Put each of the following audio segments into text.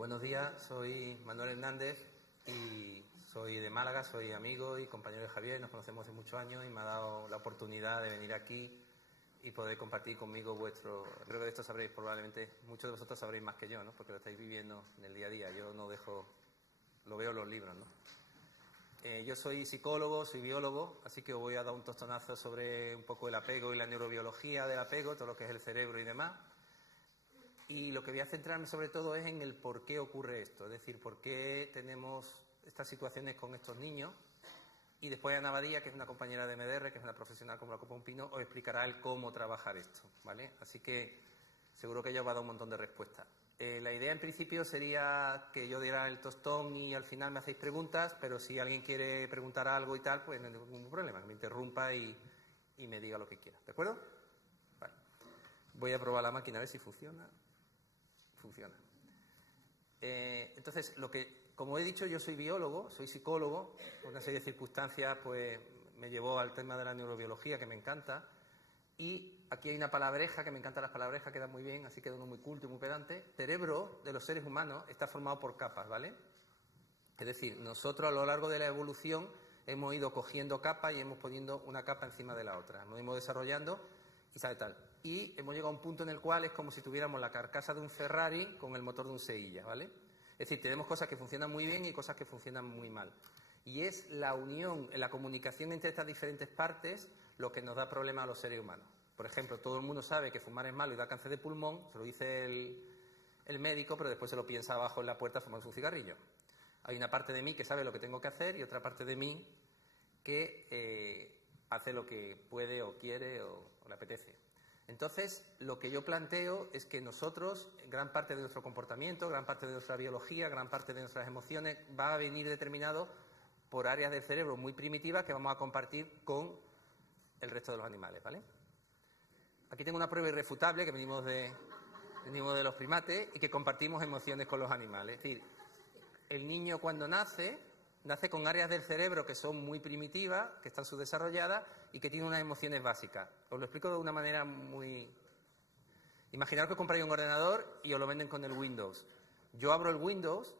Buenos días, soy Manuel Hernández y soy de Málaga, soy amigo y compañero de Javier, nos conocemos hace muchos años y me ha dado la oportunidad de venir aquí y poder compartir conmigo vuestro... Creo que de esto sabréis probablemente, muchos de vosotros sabréis más que yo, ¿no? Porque lo estáis viviendo en el día a día, yo no dejo... Lo veo en los libros, ¿no? Yo soy psicólogo, soy biólogo, así que os voy a dar un tostonazo sobre un poco el apego y la neurobiología del apego, todo lo que es el cerebro y demás. Y lo que voy a centrarme sobre todo es en el por qué ocurre esto, es decir, por qué tenemos estas situaciones con estos niños. Y después Ana Badía, que es una compañera de MDR, que es una profesional como la Copa Un Pino, os explicará el cómo trabajar esto, ¿vale? Así que seguro que ella os va a dar un montón de respuestas. La idea en principio sería que yo diera el tostón y al final me hacéis preguntas, pero si alguien quiere preguntar algo y tal, pues no hay ningún problema, que me interrumpa y me diga lo que quiera, ¿de acuerdo? Vale. Voy a probar la máquina a ver si funciona. Funciona. Entonces, como he dicho, yo soy biólogo, soy psicólogo, una serie de circunstancias pues me llevó al tema de la neurobiología, que me encanta, y aquí hay una palabreja, que me encantan las palabrejas, queda muy bien, así queda uno muy culto y muy pedante. El cerebro de los seres humanos está formado por capas, ¿vale? Es decir, nosotros a lo largo de la evolución hemos ido cogiendo capas y hemos poniendo una capa encima de la otra, nos hemos desarrollando y sabe tal. Y hemos llegado a un punto en el cual es como si tuviéramos la carcasa de un Ferrari con el motor de un Sevilla, ¿vale? Es decir, tenemos cosas que funcionan muy bien y cosas que funcionan muy mal. Y es la unión, la comunicación entre estas diferentes partes lo que nos da problemas a los seres humanos. Por ejemplo, todo el mundo sabe que fumar es malo y da cáncer de pulmón, se lo dice el médico, pero después se lo piensa abajo en la puerta fumándose un cigarrillo. Hay una parte de mí que sabe lo que tengo que hacer y otra parte de mí que hace lo que puede o quiere o le apetece. Entonces, lo que yo planteo es que nosotros, gran parte de nuestro comportamiento, gran parte de nuestra biología, gran parte de nuestras emociones va a venir determinado por áreas del cerebro muy primitivas que vamos a compartir con el resto de los animales, ¿vale? Aquí tengo una prueba irrefutable que venimos de los primates y que compartimos emociones con los animales. Es decir, el niño cuando nace con áreas del cerebro que son muy primitivas, que están subdesarrolladas y que tienen unas emociones básicas. Os lo explico de una manera muy... Imaginaos que compráis un ordenador y os lo venden con el Windows. Yo abro el Windows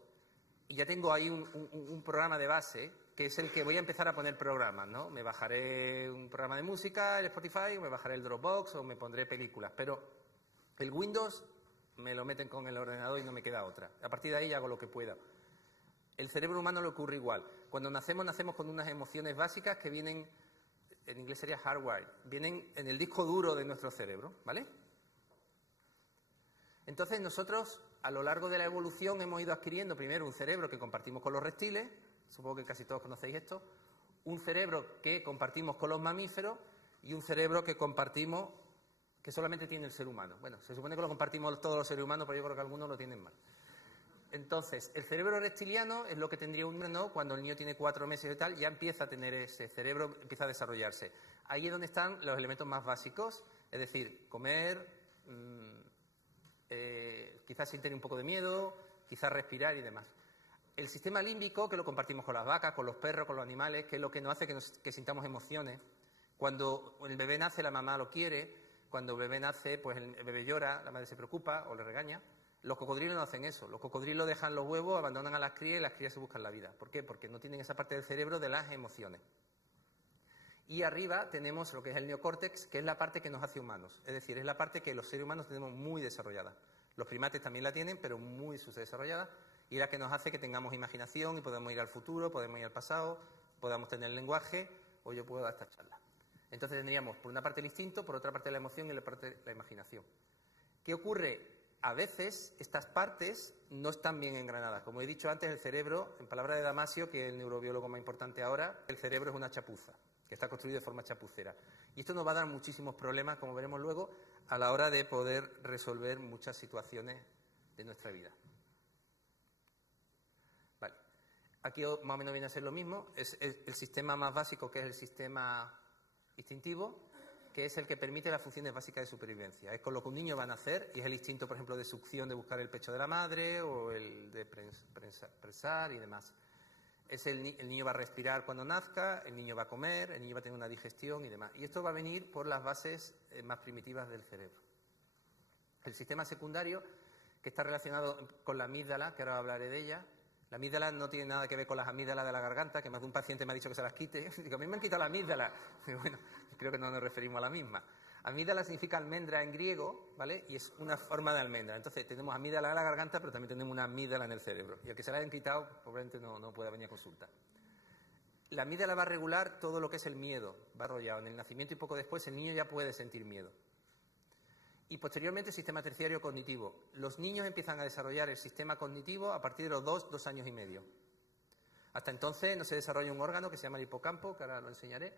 y ya tengo ahí un programa de base que es el que voy a empezar a poner programas, ¿no? Me bajaré un programa de música, el Spotify, o me bajaré el Dropbox o me pondré películas. Pero el Windows me lo meten con el ordenador y no me queda otra. A partir de ahí hago lo que pueda. El cerebro humano le ocurre igual. Cuando nacemos con unas emociones básicas que vienen, en inglés sería hardwired, vienen en el disco duro de nuestro cerebro, ¿vale? Entonces nosotros, a lo largo de la evolución, hemos ido adquiriendo primero un cerebro que compartimos con los reptiles, supongo que casi todos conocéis esto, un cerebro que compartimos con los mamíferos y un cerebro que compartimos, que solamente tiene el ser humano. Bueno, se supone que lo compartimos todos los seres humanos, pero yo creo que algunos lo tienen mal. Entonces, el cerebro reptiliano es lo que tendría un niño, ¿no? Cuando el niño tiene 4 meses y tal, ya empieza a tener ese cerebro, empieza a desarrollarse. Ahí es donde están los elementos más básicos, es decir, comer, quizás sentir un poco de miedo, quizás respirar y demás. El sistema límbico, que lo compartimos con las vacas, con los perros, con los animales, que es lo que nos hace que sintamos emociones. Cuando el bebé nace, la mamá lo quiere. Cuando el bebé nace, pues el bebé llora, la madre se preocupa o le regaña. Los cocodrilos no hacen eso. Los cocodrilos dejan los huevos, abandonan a las crías y las crías se buscan la vida. ¿Por qué? Porque no tienen esa parte del cerebro de las emociones. Y arriba tenemos lo que es el neocórtex, que es la parte que nos hace humanos. Es decir, es la parte que los seres humanos tenemos muy desarrollada. Los primates también la tienen, pero muy subdesarrollada. Y la que nos hace que tengamos imaginación y podemos ir al futuro, podemos ir al pasado, podamos tener lenguaje, o yo puedo dar esta charla. Entonces tendríamos por una parte el instinto, por otra parte la emoción y la parte la imaginación. ¿Qué ocurre? A veces estas partes no están bien engranadas. Como he dicho antes, el cerebro, en palabras de Damasio, que es el neurobiólogo más importante ahora, el cerebro es una chapuza, que está construido de forma chapucera. Y esto nos va a dar muchísimos problemas, como veremos luego, a la hora de poder resolver muchas situaciones de nuestra vida. Vale. Aquí más o menos viene a ser lo mismo. Es el sistema más básico, que es el sistema instintivo, que es el que permite las funciones básicas de supervivencia. Es con lo que un niño va a nacer y es el instinto, por ejemplo, de succión, de buscar el pecho de la madre o el de prensar y demás. El niño va a respirar cuando nazca, el niño va a comer, el niño va a tener una digestión y demás. Y esto va a venir por las bases más primitivas del cerebro. El sistema secundario que está relacionado con la amígdala, que ahora hablaré de ella. La amígdala no tiene nada que ver con las amígdalas de la garganta, que más de un paciente me ha dicho que se las quite. Digo, a mí me han quitado la amígdala. Digo, bueno, creo que no nos referimos a la misma. Amígdala significa almendra en griego, ¿vale? Y es una forma de almendra. Entonces, tenemos amígdala en la garganta, pero también tenemos una amígdala en el cerebro. Y el que se la hayan quitado, probablemente no pueda venir a consulta. La amígdala va a regular todo lo que es el miedo. Va arrollado en el nacimiento y poco después el niño ya puede sentir miedo. Y posteriormente el sistema terciario cognitivo. Los niños empiezan a desarrollar el sistema cognitivo a partir de los 2 años y medio. Hasta entonces no se desarrolla un órgano que se llama el hipocampo, que ahora lo enseñaré,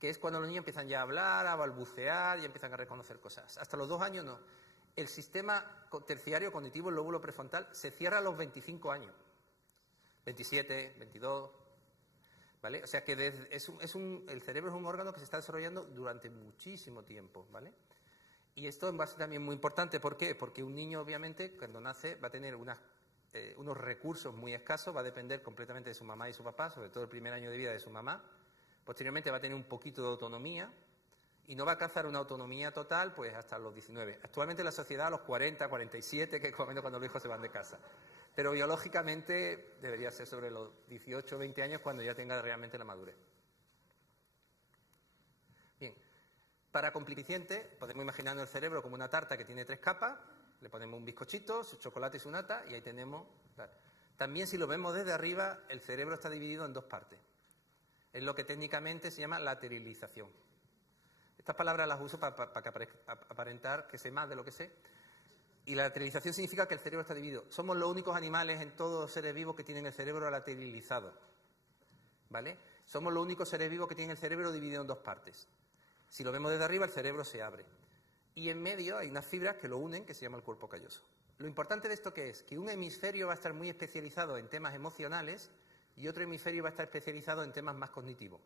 que es cuando los niños empiezan ya a hablar, a balbucear y empiezan a reconocer cosas. Hasta los 2 años no. El sistema terciario cognitivo, el lóbulo prefrontal, se cierra a los 25 años. 27, 22... ¿vale? O sea que el cerebro es un órgano que se está desarrollando durante muchísimo tiempo, ¿vale? Y esto va a ser también muy importante. ¿Por qué? Porque un niño, obviamente, cuando nace, va a tener unos recursos muy escasos, va a depender completamente de su mamá y su papá, sobre todo el primer año de vida de su mamá. Posteriormente va a tener un poquito de autonomía y no va a alcanzar una autonomía total pues hasta los 19. Actualmente en la sociedad a los 40, 47, que es cuando los hijos se van de casa. Pero biológicamente debería ser sobre los 18 o 20 años cuando ya tenga realmente la madurez. Bien. Para compliciente, podemos imaginar el cerebro como una tarta que tiene 3 capas, le ponemos un bizcochito, su chocolate y su nata, y ahí tenemos... También, si lo vemos desde arriba, el cerebro está dividido en 2 partes. Es lo que técnicamente se llama lateralización. Estas palabras las uso para aparentar que sé más de lo que sé. Y la lateralización significa que el cerebro está dividido. Somos los únicos animales en todos los seres vivos que tienen el cerebro lateralizado, ¿vale? Somos los únicos seres vivos que tienen el cerebro dividido en 2 partes. Si lo vemos desde arriba, el cerebro se abre. Y en medio hay unas fibras que lo unen, que se llama el cuerpo calloso. Lo importante de esto, ¿qué es? Que un hemisferio va a estar muy especializado en temas emocionales y otro hemisferio va a estar especializado en temas más cognitivos.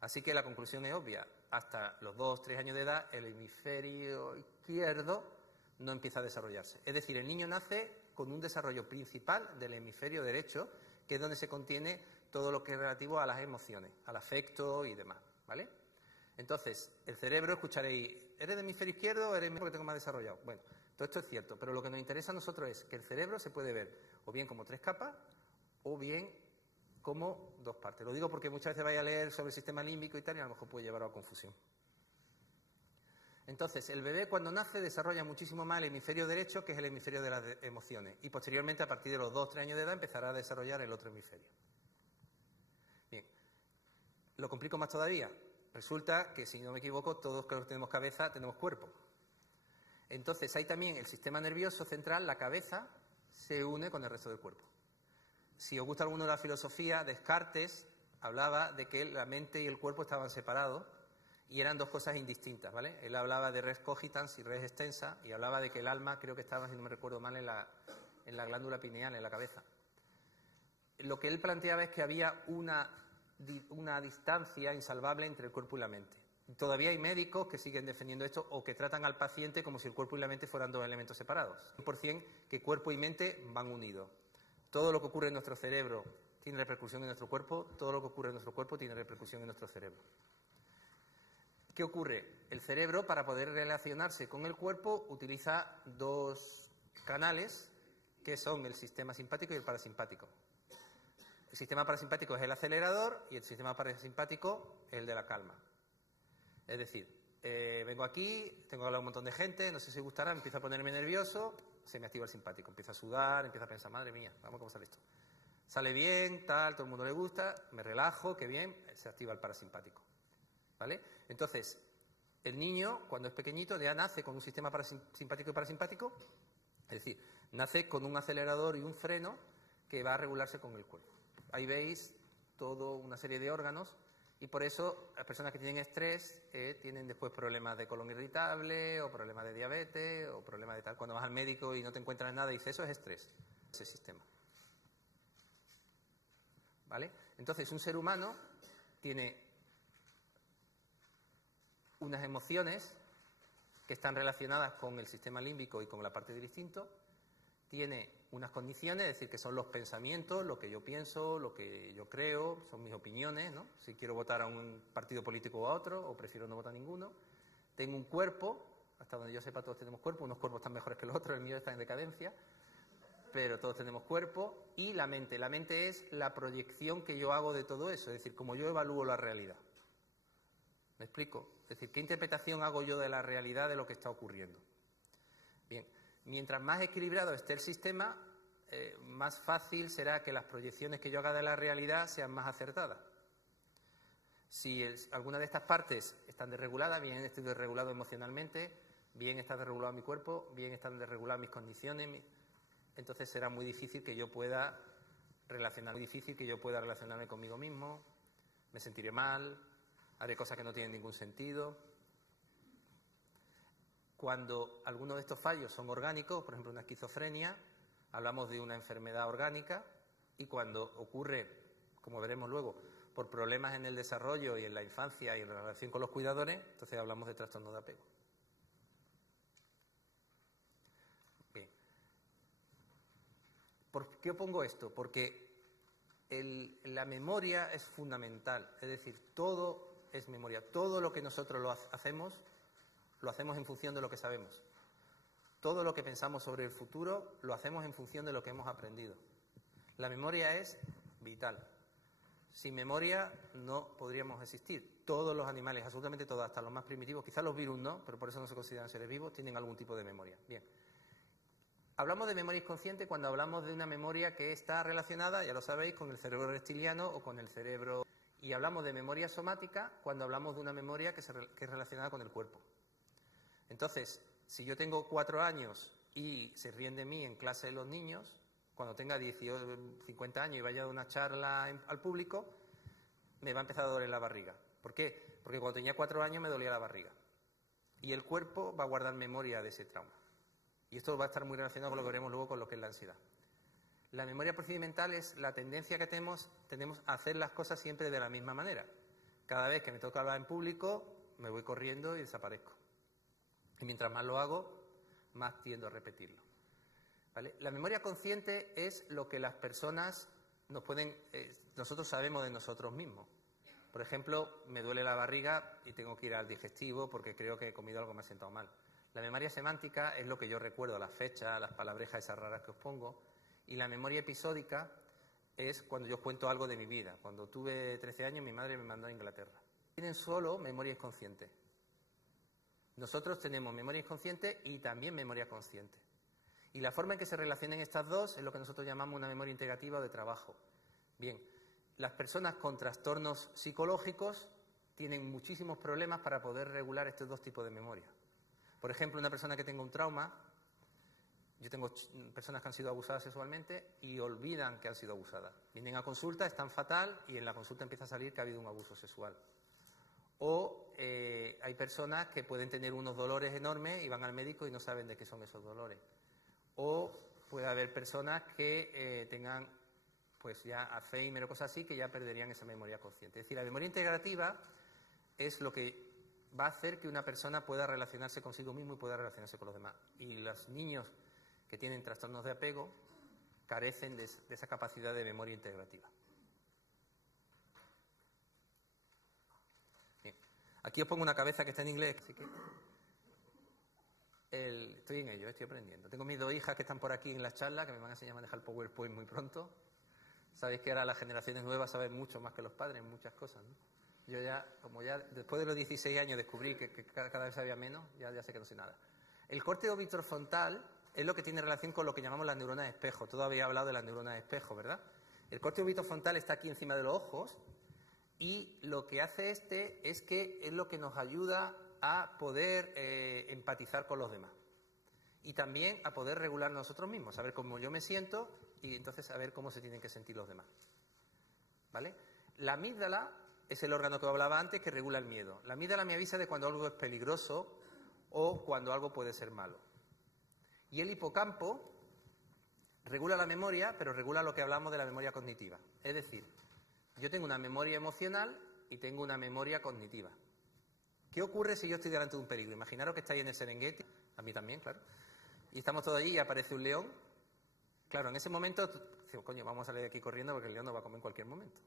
Así que la conclusión es obvia. Hasta los 2 o 3 años de edad, el hemisferio izquierdo no empieza a desarrollarse. Es decir, el niño nace con un desarrollo principal del hemisferio derecho, que es donde se contiene todo lo que es relativo a las emociones, al afecto y demás, ¿vale? Entonces, el cerebro, escucharéis, ¿eres de hemisferio izquierdo o eres que tengo más desarrollado? Bueno, todo esto es cierto, pero lo que nos interesa a nosotros es que el cerebro se puede ver o bien como 3 capas o bien como 2 partes. Lo digo porque muchas veces vais a leer sobre el sistema límbico y tal y a lo mejor puede llevar a confusión. Entonces, el bebé cuando nace desarrolla muchísimo más el hemisferio derecho, que es el hemisferio de las emociones, y posteriormente, a partir de los 2 o 3 años de edad, empezará a desarrollar el otro hemisferio. Bien, ¿lo complico más todavía? Resulta que, si no me equivoco, todos los que tenemos cabeza tenemos cuerpo. Entonces, hay también el sistema nervioso central, la cabeza, se une con el resto del cuerpo. Si os gusta alguno de la filosofía, Descartes hablaba de que la mente y el cuerpo estaban separados y eran 2 cosas indistintas, ¿vale? Él hablaba de res cogitans y res extensa y hablaba de que el alma, creo que estaba, si no me recuerdo mal, en la glándula pineal, en la cabeza. Lo que él planteaba es que había una distancia insalvable entre el cuerpo y la mente. Todavía hay médicos que siguen defendiendo esto o que tratan al paciente como si el cuerpo y la mente fueran 2 elementos separados. 100% que cuerpo y mente van unidos. Todo lo que ocurre en nuestro cerebro tiene repercusión en nuestro cuerpo, todo lo que ocurre en nuestro cuerpo tiene repercusión en nuestro cerebro. ¿Qué ocurre? El cerebro, para poder relacionarse con el cuerpo, utiliza 2 canales, que son el sistema simpático y el parasimpático. El sistema parasimpático es el acelerador y el sistema parasimpático es el de la calma. Es decir, vengo aquí, tengo que hablar a un montón de gente, no sé si os gustará, empiezo a ponerme nervioso, se me activa el simpático, empiezo a sudar, empiezo a pensar, madre mía, vamos, ¿cómo sale esto? Sale bien, tal, todo el mundo le gusta, me relajo, qué bien, se activa el parasimpático. ¿Vale? Entonces, el niño, cuando es pequeñito, ya nace con un sistema simpático y parasimpático, es decir, nace con un acelerador y un freno que va a regularse con el cuerpo. Ahí veis toda una serie de órganos y por eso las personas que tienen estrés tienen después problemas de colon irritable o problemas de diabetes o problemas de tal. Cuando vas al médico y no te encuentras nada, dices, eso es estrés, ese sistema. ¿Vale? Entonces, un ser humano tiene unas emociones que están relacionadas con el sistema límbico y con la parte del instinto, tiene unas condiciones, es decir, que son los pensamientos, lo que yo pienso, lo que yo creo, son mis opiniones, ¿no? Si quiero votar a un partido político o a otro, o prefiero no votar a ninguno. Tengo un cuerpo, Hasta donde yo sepa, todos tenemos cuerpo. Unos cuerpos están mejores que los otros, el mío está en decadencia, pero todos tenemos cuerpo. Y la mente. La mente es la proyección que yo hago de todo eso, es decir, cómo yo evalúo la realidad. ¿Me explico? Es decir, ¿qué interpretación hago yo de la realidad de lo que está ocurriendo? Bien, mientras más equilibrado esté el sistema, más fácil será que las proyecciones que yo haga de la realidad sean más acertadas. Si alguna de estas partes están desreguladas, bien estoy desregulado emocionalmente, bien está desregulado mi cuerpo, bien están desreguladas mis condiciones, entonces será muy difícil que yo pueda relacionarme conmigo mismo, me sentiré mal, haré cosas que no tienen ningún sentido. Cuando algunos de estos fallos son orgánicos, por ejemplo una esquizofrenia, hablamos de una enfermedad orgánica, y cuando ocurre, como veremos luego, por problemas en el desarrollo y en la infancia y en la relación con los cuidadores, entonces hablamos de trastorno de apego. Bien. ¿Por qué opongo esto? Porque la memoria es fundamental, es decir, todo es memoria. Todo lo que nosotros lo hacemos en función de lo que sabemos. Todo lo que pensamos sobre el futuro lo hacemos en función de lo que hemos aprendido. La memoria es vital. Sin memoria no podríamos existir. Todos los animales, absolutamente todos, hasta los más primitivos, quizás los virus no, pero por eso no se consideran seres vivos, tienen algún tipo de memoria. Bien. Hablamos de memoria inconsciente cuando hablamos de una memoria que está relacionada, ya lo sabéis, con el cerebro reptiliano o con el cerebro. Y hablamos de memoria somática cuando hablamos de una memoria que es relacionada con el cuerpo. Entonces, si yo tengo 4 años y se ríen de mí en clase los niños, cuando tenga 50 años y vaya a dar una charla al público, me va a empezar a doler la barriga. ¿Por qué? Porque cuando tenía 4 años me dolía la barriga. Y el cuerpo va a guardar memoria de ese trauma. Y esto va a estar muy relacionado con lo que veremos luego con lo que es la ansiedad. La memoria procedimental es la tendencia que tenemos a hacer las cosas siempre de la misma manera. Cada vez que me toca hablar en público, me voy corriendo y desaparezco. Y mientras más lo hago, más tiendo a repetirlo. ¿Vale? La memoria consciente es lo que las personas nosotros sabemos de nosotros mismos. Por ejemplo, me duele la barriga y tengo que ir al digestivo porque creo que he comido algo que me ha sentado mal. La memoria semántica es lo que yo recuerdo, las fechas, las palabrejas esas raras que os pongo. Y la memoria episódica es cuando yo os cuento algo de mi vida. Cuando tuve 13 años, mi madre me mandó a Inglaterra. Tienen solo memoria inconsciente. Nosotros tenemos memoria inconsciente y también memoria consciente. Y la forma en que se relacionan estas dos es lo que nosotros llamamos una memoria integrativa o de trabajo. Bien, las personas con trastornos psicológicos tienen muchísimos problemas para poder regular estos dos tipos de memoria. Por ejemplo, una persona que tenga un trauma, yo tengo personas que han sido abusadas sexualmente y olvidan que han sido abusadas. Vienen a consulta, están fatal y en la consulta empieza a salir que ha habido un abuso sexual. O hay personas que pueden tener unos dolores enormes y van al médico y no saben de qué son esos dolores. O puede haber personas que tengan pues ya Alzheimer o cosas así, que ya perderían esa memoria consciente. Es decir, la memoria integrativa es lo que va a hacer que una persona pueda relacionarse consigo mismo y pueda relacionarse con los demás. Y los niños que tienen trastornos de apego carecen de esa capacidad de memoria integrativa. Bien. Aquí os pongo una cabeza que está en inglés, así que estoy en ello, estoy aprendiendo. Tengo mis 2 hijas que están por aquí en la charla, que me van a enseñar a manejar el PowerPoint muy pronto. Sabéis que ahora las generaciones nuevas saben mucho más que los padres en muchas cosas, ¿no? Yo ya, como ya después de los 16 años descubrí que cada vez sabía menos, ya sé que no sé nada. El corte orbitofrontal es lo que tiene relación con lo que llamamos las neuronas de espejo. Todavía he hablado de las neuronas de espejo, ¿verdad? El corte orbitofrontal está aquí encima de los ojos y lo que hace es que es lo que nos ayuda a poder empatizar con los demás. Y también a poder regular nosotros mismos, saber cómo yo me siento y entonces saber cómo se tienen que sentir los demás. ¿Vale? La amígdala es el órgano que hablaba antes que regula el miedo. La amígdala me avisa de cuando algo es peligroso o cuando algo puede ser malo. Y el hipocampo regula la memoria, pero regula lo que hablamos de la memoria cognitiva. Es decir, yo tengo una memoria emocional y tengo una memoria cognitiva. ¿Qué ocurre si yo estoy delante de un peligro? Imaginaros que estáis en el Serengeti, a mí también, claro, y estamos todos allí y aparece un león. Claro, en ese momento, digo, coño, vamos a salir de aquí corriendo porque el león nos va a comer en cualquier momento.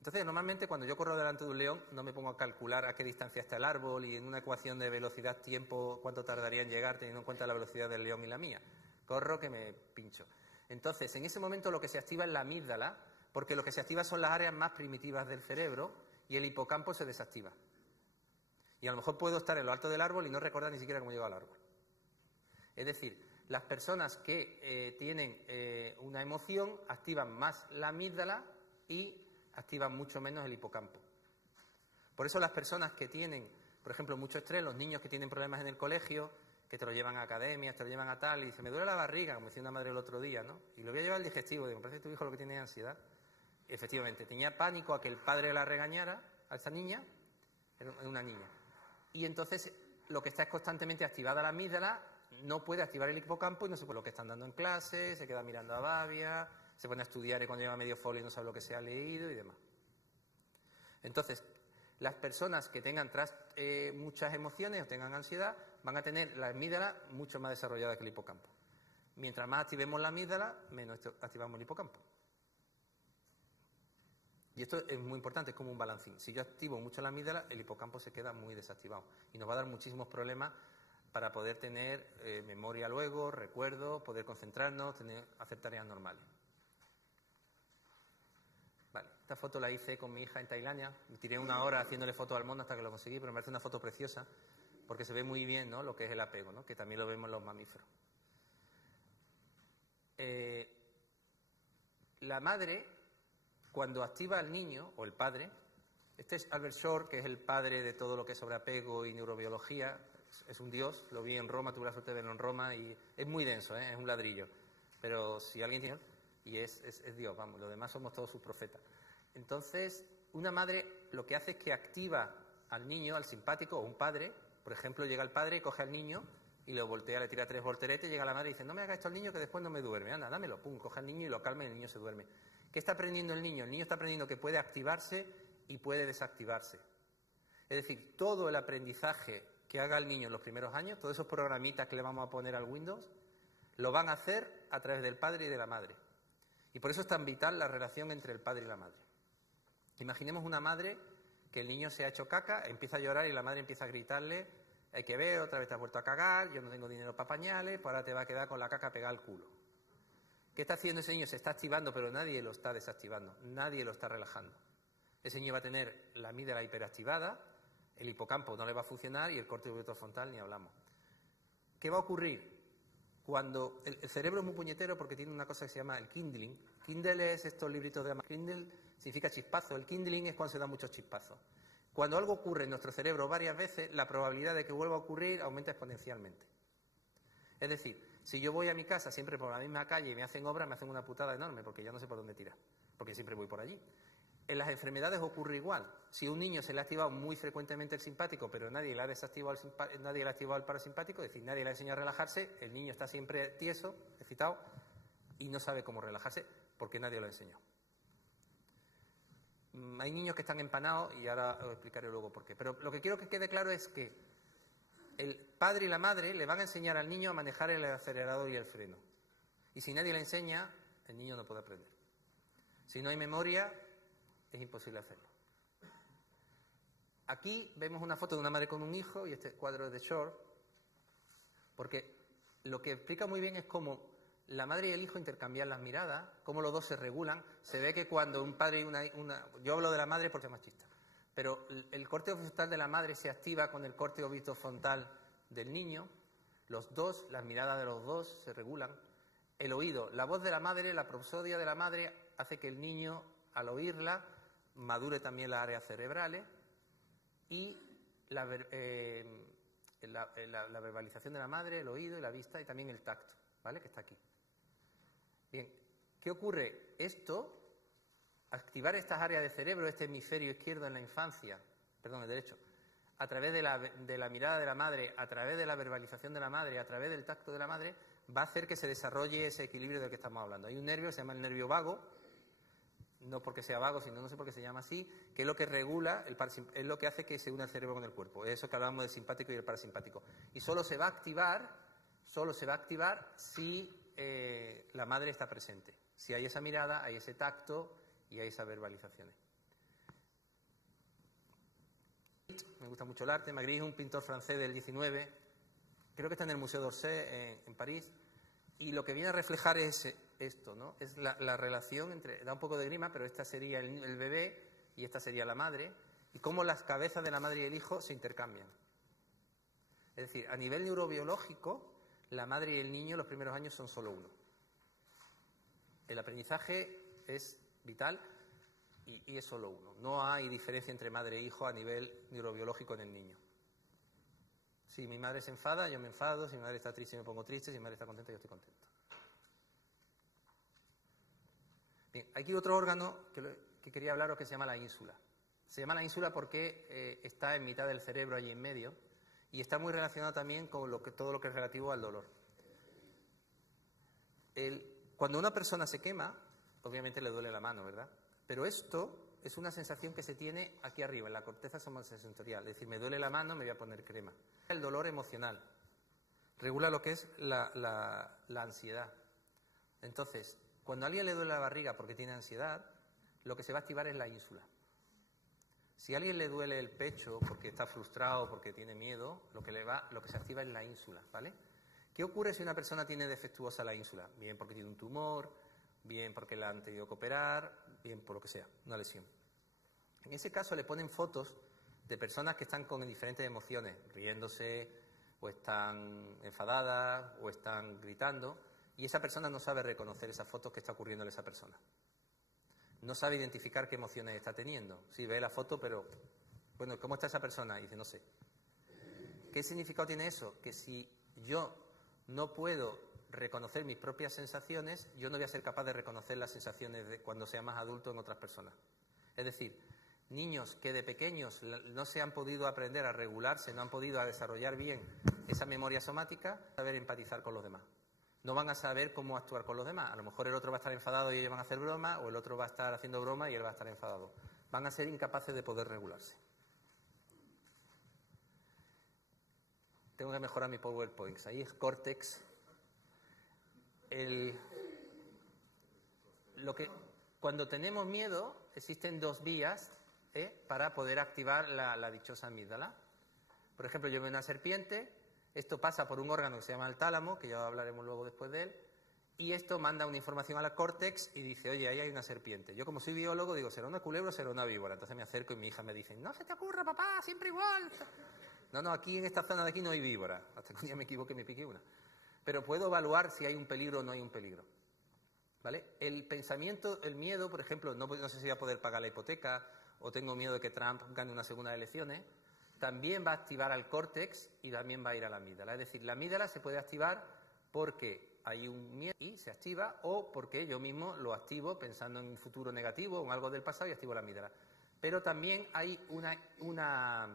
Entonces, normalmente cuando yo corro delante de un león, no me pongo a calcular a qué distancia está el árbol y en una ecuación de velocidad-tiempo cuánto tardaría en llegar teniendo en cuenta la velocidad del león y la mía. Corro que me pincho. Entonces, en ese momento lo que se activa es la amígdala, porque lo que se activa son las áreas más primitivas del cerebro y el hipocampo se desactiva. Y a lo mejor puedo estar en lo alto del árbol y no recordar ni siquiera cómo llego al árbol. Es decir, las personas que tienen una emoción activan más la amígdala y activan mucho menos el hipocampo. Por eso las personas que tienen, por ejemplo, mucho estrés, los niños que tienen problemas en el colegio, que te lo llevan a academias, te lo llevan a tal, y dice, me duele la barriga, como decía una madre el otro día, ¿no? Y lo voy a llevar al digestivo, digo, me parece que tu hijo lo que tiene es ansiedad. Efectivamente, tenía pánico a que el padre la regañara a esa niña, era una niña. Y entonces lo que está es constantemente activada la amígdala, no puede activar el hipocampo y no sabe lo que están dando en clase, se queda mirando a Babia, se pone a estudiar y cuando lleva medio folio no sabe lo que se ha leído y demás. Entonces, las personas que tengan muchas emociones o tengan ansiedad van a tener la amígdala mucho más desarrollada que el hipocampo. Mientras más activemos la amígdala, menos activamos el hipocampo. Y esto es muy importante, es como un balancín. Si yo activo mucho la amígdala, el hipocampo se queda muy desactivado y nos va a dar muchísimos problemas para poder tener memoria luego, recuerdo, poder concentrarnos, hacer tareas normales. Vale, esta foto la hice con mi hija en Tailandia. Me tiré una hora haciéndole fotos al mono hasta que lo conseguí, pero me parece una foto preciosa porque se ve muy bien, ¿no?, lo que es el apego, ¿no?, que también lo vemos en los mamíferos. La madre, cuando activa al niño, o el padre, este es Albert Shore, que es el padre de todo lo que es sobre apego y neurobiología, es un dios, lo vi en Roma, tuve la suerte de verlo en Roma y es muy denso, es un ladrillo, pero si alguien tiene... y es Dios, vamos, los demás somos todos sus profetas. Entonces, una madre lo que hace es que activa al niño, al simpático, o un padre, por ejemplo, llega el padre, coge al niño y lo voltea, le tira 3 volteretes, llega la madre y dice, no me hagas esto al niño que después no me duerme, anda, dámelo, pum, coge al niño y lo calma y el niño se duerme. ¿Qué está aprendiendo el niño? El niño está aprendiendo que puede activarse y puede desactivarse. Es decir, todo el aprendizaje que haga el niño en los primeros años, todos esos programitas que le vamos a poner al Windows, lo van a hacer a través del padre y de la madre. Y por eso es tan vital la relación entre el padre y la madre. Imaginemos una madre que el niño se ha hecho caca, empieza a llorar y la madre empieza a gritarle, hay que ver, otra vez te has vuelto a cagar, yo no tengo dinero para pañales, pues ahora te va a quedar con la caca pegada al culo. ¿Qué está haciendo ese niño? Se está activando, pero nadie lo está desactivando, nadie lo está relajando. Ese niño va a tener la amígdala hiperactivada, el hipocampo no le va a funcionar y el córtex frontal ni hablamos. ¿Qué va a ocurrir? Cuando el cerebro es muy puñetero porque tiene una cosa que se llama el kindling. Kindle es estos libritos de Kindle, significa chispazo. El kindling es cuando se dan muchos chispazos. Cuando algo ocurre en nuestro cerebro varias veces, la probabilidad de que vuelva a ocurrir aumenta exponencialmente. Es decir, si yo voy a mi casa siempre por la misma calle y me hacen obras, me hacen una putada enorme porque ya no sé por dónde tirar, porque siempre voy por allí. En las enfermedades ocurre igual. Si a un niño se le ha activado muy frecuentemente el simpático, pero nadie le ha desactivado nadie le ha activado el parasimpático, es decir, nadie le ha enseñado a relajarse, el niño está siempre tieso, excitado, y no sabe cómo relajarse porque nadie lo enseñó. Hay niños que están empanados y ahora os explicaré luego por qué. Pero lo que quiero que quede claro es que el padre y la madre le van a enseñar al niño a manejar el acelerador y el freno. Y si nadie le enseña, el niño no puede aprender. Si no hay memoria, es imposible hacerlo. Aquí vemos una foto de una madre con un hijo y este cuadro es de Shore, porque lo que explica muy bien es cómo la madre y el hijo intercambian las miradas, cómo los dos se regulan. Se ve que cuando un padre y una... Yo hablo de la madre porque es machista, pero el córtex frontal de la madre se activa con el córtex frontal del niño, los dos, las miradas de los dos se regulan. El oído, la voz de la madre, la prosodia de la madre hace que el niño, al oírla, madure también las áreas cerebrales y la verbalización de la madre, el oído y la vista y también el tacto, ¿vale?, que está aquí. Bien, ¿qué ocurre? Esto, activar estas áreas de cerebro, este hemisferio izquierdo en la infancia, perdón, el derecho, a través de la mirada de la madre, a través de la verbalización de la madre, a través del tacto de la madre, va a hacer que se desarrolle ese equilibrio del que estamos hablando. Hay un nervio que se llama el nervio vago, no porque sea vago, sino no sé por qué se llama así, que es lo que regula, es lo que hace que se una el cerebro con el cuerpo. Es eso que hablamos del simpático y el parasimpático. Y solo se va a activar si la madre está presente. Si hay esa mirada, hay ese tacto y hay esas verbalizaciones. Me gusta mucho el arte. Magritte es un pintor francés del 19. Creo que está en el Museo d'Orsay, en París. Y lo que viene a reflejar es esto, ¿no? Es la relación entre... Da un poco de grima, pero esta sería el bebé y esta sería la madre. Y cómo las cabezas de la madre y el hijo se intercambian. Es decir, a nivel neurobiológico, la madre y el niño los primeros años son solo uno. El aprendizaje es vital y es solo uno. No hay diferencia entre madre e hijo a nivel neurobiológico en el niño. Si mi madre se enfada, yo me enfado. Si mi madre está triste, me pongo triste. Si mi madre está contenta, yo estoy contento. Bien, aquí otro órgano que quería hablaros que se llama la ínsula. Se llama la ínsula porque está en mitad del cerebro, allí en medio, y está muy relacionado también con todo lo que es relativo al dolor. Cuando una persona se quema, obviamente le duele la mano, ¿verdad? Pero esto es una sensación que se tiene aquí arriba, en la corteza somosensorial. Es decir, me duele la mano, me voy a poner crema. El dolor emocional regula lo que es la ansiedad. Entonces, cuando a alguien le duele la barriga porque tiene ansiedad, lo que se va a activar es la ínsula. Si a alguien le duele el pecho porque está frustrado, porque tiene miedo, lo que se activa es la ínsula, ¿vale? ¿Qué ocurre si una persona tiene defectuosa la ínsula? Bien porque tiene un tumor, bien porque la han tenido que operar, bien por lo que sea, una lesión. En ese caso le ponen fotos de personas que están con diferentes emociones, riéndose, o están enfadadas, o están gritando, y esa persona no sabe reconocer esas fotos que está ocurriendo en esa persona. No sabe identificar qué emociones está teniendo. Sí, ve la foto, pero, bueno, ¿cómo está esa persona? Y dice, no sé. ¿Qué significado tiene eso? Que si yo no puedo reconocer mis propias sensaciones, yo no voy a ser capaz de reconocer las sensaciones de cuando sea más adulto en otras personas. Es decir, niños que de pequeños no se han podido aprender a regularse, no han podido desarrollar bien esa memoria somática, saber empatizar con los demás. No van a saber cómo actuar con los demás. A lo mejor el otro va a estar enfadado y ellos van a hacer broma, o el otro va a estar haciendo broma y él va a estar enfadado. Van a ser incapaces de poder regularse. Tengo que mejorar mi PowerPoint. Ahí es córtex. Cuando tenemos miedo, existen dos vías para poder activar la dichosa amígdala. Por ejemplo, yo veo una serpiente. Esto pasa por un órgano que se llama el tálamo, que ya hablaremos luego después de él, y esto manda una información a la córtex y dice, oye, ahí hay una serpiente. Yo, como soy biólogo, digo, ¿será una culebra o será una víbora? Entonces me acerco y mi hija me dice, no se te ocurra, papá, siempre igual. No, aquí en esta zona de aquí no hay víbora. Hasta que un día me equivoqué y me piqué una. Pero puedo evaluar si hay un peligro o no hay un peligro. ¿Vale? El pensamiento, el miedo, por ejemplo, no sé si voy a poder pagar la hipoteca o tengo miedo de que Trump gane unas segundas elecciones, también va a activar al córtex y también va a ir a la amígdala. Es decir, la amígdala se puede activar porque hay un miedo y se activa, o porque yo mismo lo activo pensando en un futuro negativo o en algo del pasado y activo la amígdala. Pero también hay una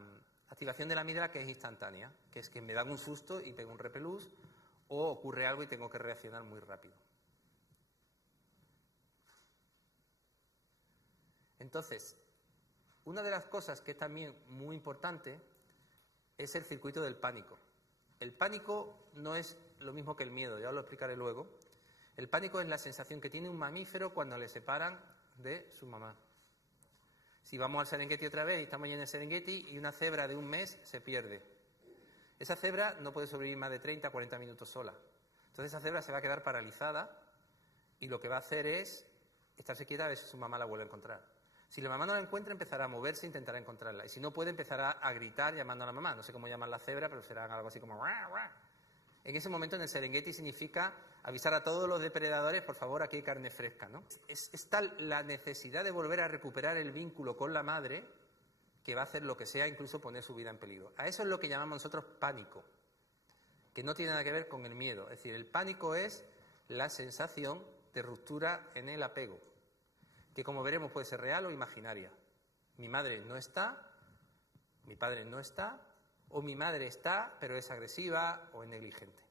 activación de la amígdala que es instantánea, que es que me dan un susto y pego un repelús, o ocurre algo y tengo que reaccionar muy rápido. Entonces, una de las cosas que es también muy importante es el circuito del pánico. El pánico no es lo mismo que el miedo, ya os lo explicaré luego. El pánico es la sensación que tiene un mamífero cuando le separan de su mamá. Si vamos al Serengeti otra vez y estamos en el Serengeti y una cebra de un mes se pierde. Esa cebra no puede sobrevivir más de 30 a 40 minutos sola. Entonces esa cebra se va a quedar paralizada y lo que va a hacer es estarse quieta a ver si su mamá la vuelve a encontrar. Si la mamá no la encuentra, empezará a moverse e intentará encontrarla. Y si no puede, empezará a gritar llamando a la mamá. No sé cómo llaman la cebra, pero será algo así como... "Ruah, ruah". En ese momento en el Serengeti significa avisar a todos los depredadores, por favor, aquí hay carne fresca, ¿no? Es tal la necesidad de volver a recuperar el vínculo con la madre que va a hacer lo que sea, incluso poner su vida en peligro. A eso es lo que llamamos nosotros pánico, que no tiene nada que ver con el miedo. Es decir, el pánico es la sensación de ruptura en el apego, que como veremos puede ser real o imaginaria. Mi madre no está, mi padre no está, o mi madre está, pero es agresiva o es negligente.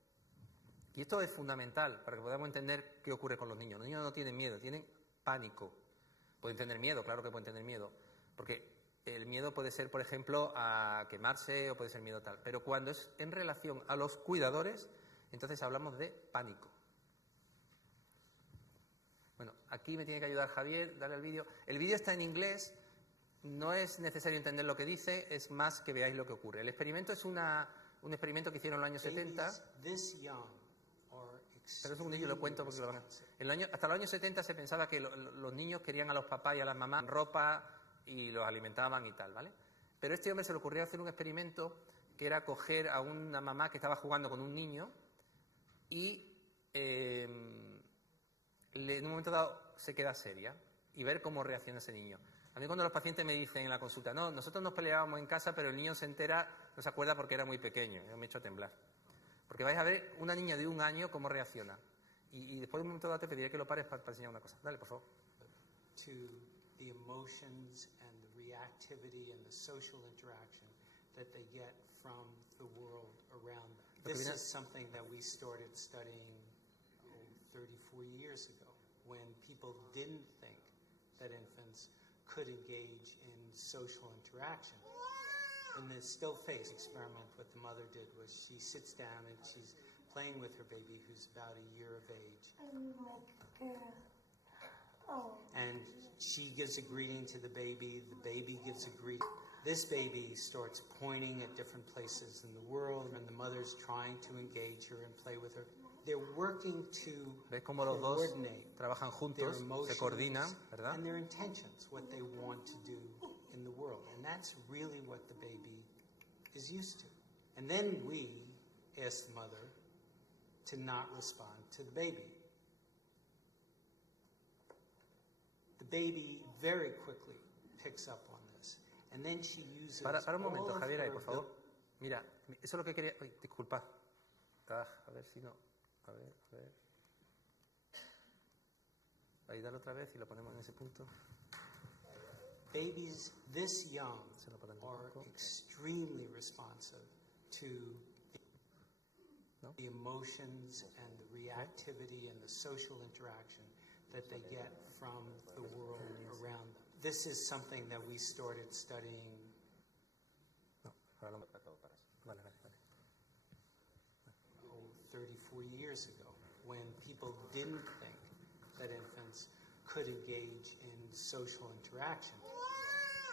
Y esto es fundamental para que podamos entender qué ocurre con los niños. Los niños no tienen miedo, tienen pánico. Pueden tener miedo, claro que pueden tener miedo, porque el miedo puede ser, por ejemplo, a quemarse o puede ser miedo tal. Pero cuando es en relación a los cuidadores, entonces hablamos de pánico. Bueno, aquí me tiene que ayudar Javier, dale al vídeo. El vídeo está en inglés, no es necesario entender lo que dice, es más que veáis lo que ocurre. El experimento es un experimento que hicieron en los años 70. Pero un segundillo lo cuento porque lo van a... hasta los años 70 se pensaba que los niños querían a los papás y a las mamás ropa y los alimentaban y tal, ¿vale? Pero a este hombre se le ocurrió hacer un experimento que era coger a una mamá que estaba jugando con un niño y en un momento dado se queda seria y ver cómo reacciona ese niño. A mí cuando los pacientes me dicen en la consulta, no, nosotros nos peleábamos en casa, pero el niño se entera, no se acuerda porque era muy pequeño, yo me echo a temblar. Porque vais a ver una niña de 1 año cómo reacciona. Y después de un momento dado te pediré que lo pares para enseñar una cosa. Dale, por favor. To the emotions and the reactivity and the social interaction that they get from the world around them. This is something that we started studying 34 years ago, when people didn't think that infants could engage in social interaction. In the still face experiment, what the mother did was she sits down and she's playing with her baby who's about a year of age. And she gives a greeting to the baby gives a greeting. This baby starts pointing at different places in the world, and the mother's trying to engage her and play with her. They're working to coordinate trabajan juntos, se coordinan, ¿verdad? And their intentions, what they want to do in the world. And that's really what the baby is used to. And then we ask the mother to not respond to the baby. The baby very quickly picks up on this. And then she uses para un momento, Javier, ahí, por favor. Mira, eso es lo que quería... Ay, disculpa. A ver si no... A ver. Ahí, dale otra vez y lo ponemos en ese punto. Babies this young are extremely responsive to the emotions and the reactivity and the social interaction that they get from the world around them. This is something that we started studying. No, vale. 34 years ago, when people didn't think that infants could engage in social interaction.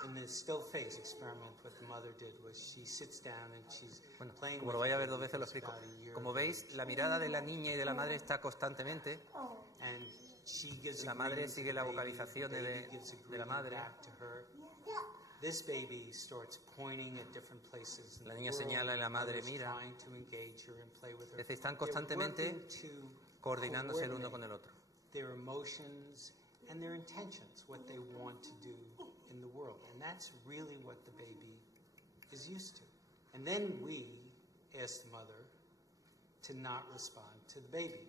In the still face experiment, what the mother did was she sits down and she's playing. Como lo vais a ver 2 veces, lo explico. Como veis, la mirada de la niña y de la madre está constantemente. La madre sigue la vocalización de la madre. La niña señala y la madre mira. Es decir, están constantemente coordinándose el uno con el otro. Their emotions and their intentions, what they want to do in the world. And that's really what the baby is used to. And then we ask the mother to not respond to the baby.